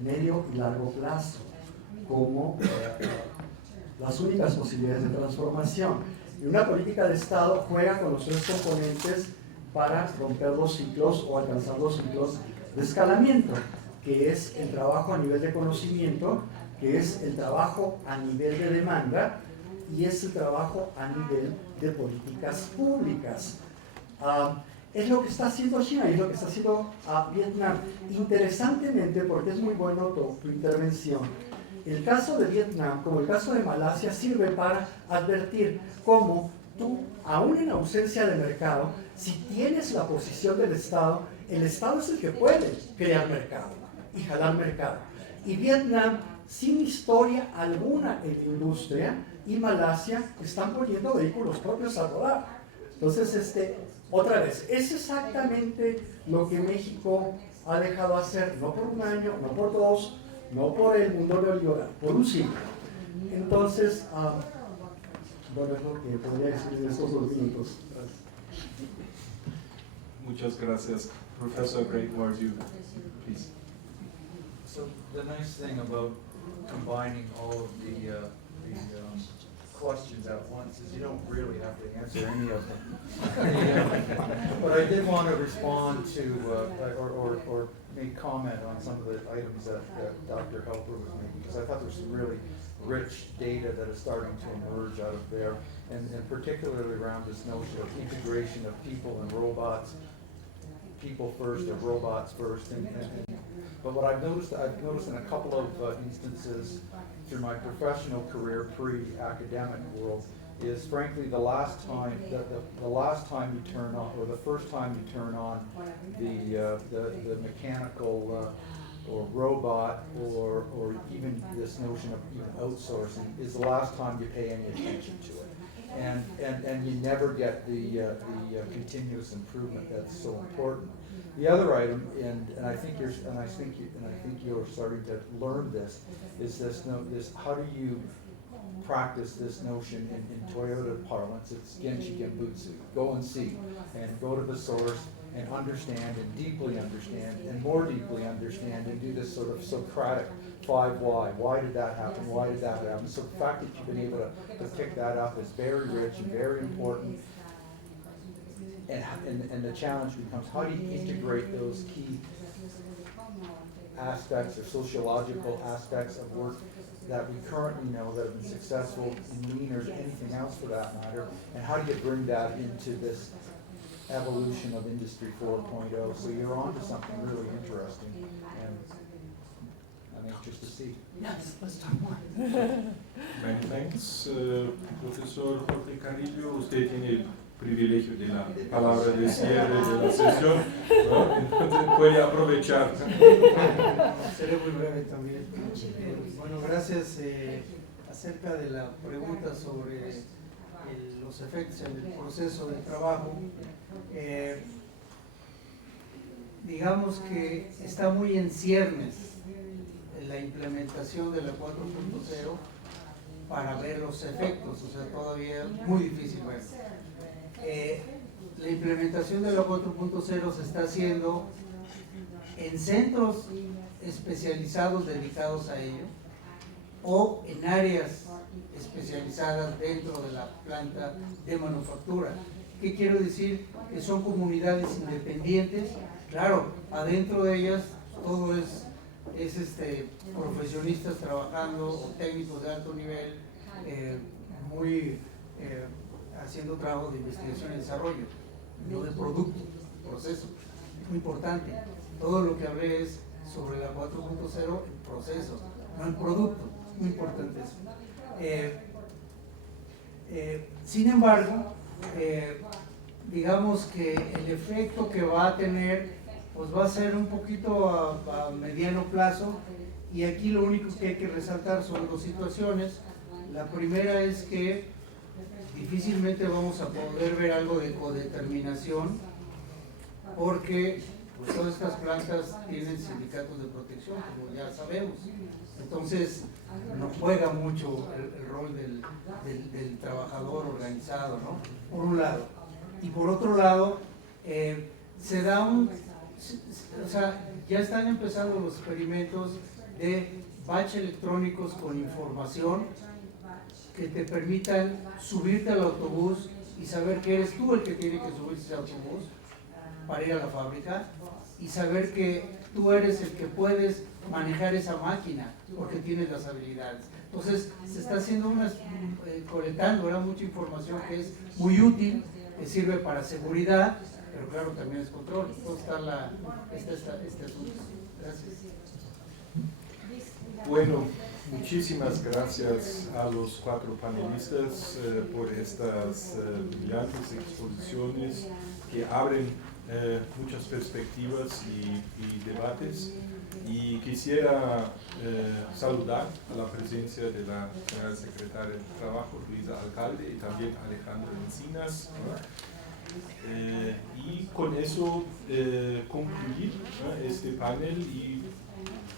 medio y largo plazo como las únicas posibilidades de transformación. Y una política de Estado juega con los 3 componentes para romper los ciclos o alcanzar los ciclos de escalamiento, que es el trabajo a nivel de conocimiento, que es el trabajo a nivel de demanda y es el trabajo a nivel de políticas públicas. Es lo que está haciendo China y es lo que está haciendo Vietnam. Interesantemente, porque es muy bueno tu intervención, el caso de Vietnam, como el caso de Malasia, sirve para advertir cómo tú, aún en ausencia de mercado, si tienes la posición del Estado, el Estado es el que puede crear mercado y jalar mercado. Y Vietnam sin historia alguna en la industria, y Malasia están poniendo vehículos propios a rodar. Entonces, otra vez, es exactamente lo que México ha dejado hacer, no por un año, no por dos, no por el mundo neoliberal, por un siglo. Entonces, bueno, es lo que podría decir en estos 2 minutos. Muchas gracias. Professor Gregoire, you, please. So the nice thing about combining all of the questions at once is you don't really have to answer any of them. But I did want to respond to or make comment on some of the items that Dr. Helper was making, because I thought there's some really rich data that is starting to emerge out of there, and particularly around this notion of integration of people and robots, people first or robots first. But what I've noticed in a couple of instances through my professional career, pre-academic world, is frankly the last time you turn on, or the first time you turn on the mechanical or robot, or even this notion of even outsourcing, is the last time you pay any attention to it. And you never get the continuous improvement that's so important. The other item, and I think you're starting to learn this, is this how do you practice this notion in Toyota parlance? It's Genchi Genbutsu. Go and see, and go to the source, and understand, and deeply understand, and more deeply understand, and do this sort of Socratic 5 why. Why did that happen? Why did that happen? So the fact that you've been able to pick that up is very rich and very important. And the challenge becomes, how do you integrate those key aspects or sociological aspects of work that we currently know that have been successful in lean or anything else for that matter, and how do you bring that into this evolution of Industry 4.0? So you're onto something really interesting, and I'm anxious to see. Yes, let's talk more. Many thanks, Profesor Jorge Carrillo. Usted tiene el privilegio de la palabra de cierre de la sesión, ¿no? Entonces puede aprovechar. Seré muy breve también. Bueno, gracias. Acerca de la pregunta sobre los efectos en el proceso de trabajo, digamos que está muy en ciernes la implementación de la 4.0 para ver los efectos, o sea, todavía muy difícil ver. La implementación de la 4.0 se está haciendo en centros especializados dedicados a ello, o en áreas especializadas dentro de la planta de manufactura. ¿Qué quiero decir? Que son comunidades independientes. Claro, adentro de ellas todo es profesionistas trabajando, o técnicos de alto nivel, haciendo trabajo de investigación y desarrollo, no de producto, proceso. Muy importante. Todo lo que hablé es sobre la 4.0 en proceso, no en producto. Muy importante eso. Sin embargo, digamos que el efecto que va a tener pues va a ser un poquito a mediano plazo, y aquí lo único que hay que resaltar son 2 situaciones. La primera es que difícilmente vamos a poder ver algo de codeterminación, porque pues, todas estas plantas tienen sindicatos de protección, como ya sabemos. Entonces, no juega mucho el rol del trabajador organizado, ¿no? Por un lado. Y por otro lado, se da o sea, ya están empezando los experimentos de batch electrónicos con información que te permitan subirte al autobús y saber que eres tú el que tiene que subirse al autobús para ir a la fábrica, y saber que tú eres el que puedes manejar esa máquina porque tienes las habilidades. Entonces se está haciendo colectando mucha información que es muy útil, que sirve para seguridad, pero claro, también es control. Entonces está este asunto. Gracias. Bueno, muchísimas gracias a los 4 panelistas por estas brillantes exposiciones que abren muchas perspectivas y debates, y quisiera saludar a la presencia de la general secretaria de Trabajo, Luisa Alcalde, y también Alejandro Encinas, ¿no? Y con eso concluir, ¿no?, este panel, y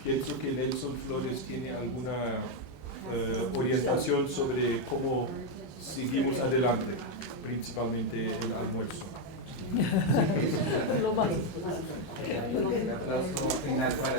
pienso que Nelson Flores tiene alguna orientación sobre cómo seguimos adelante, principalmente el almuerzo. Un aplauso final para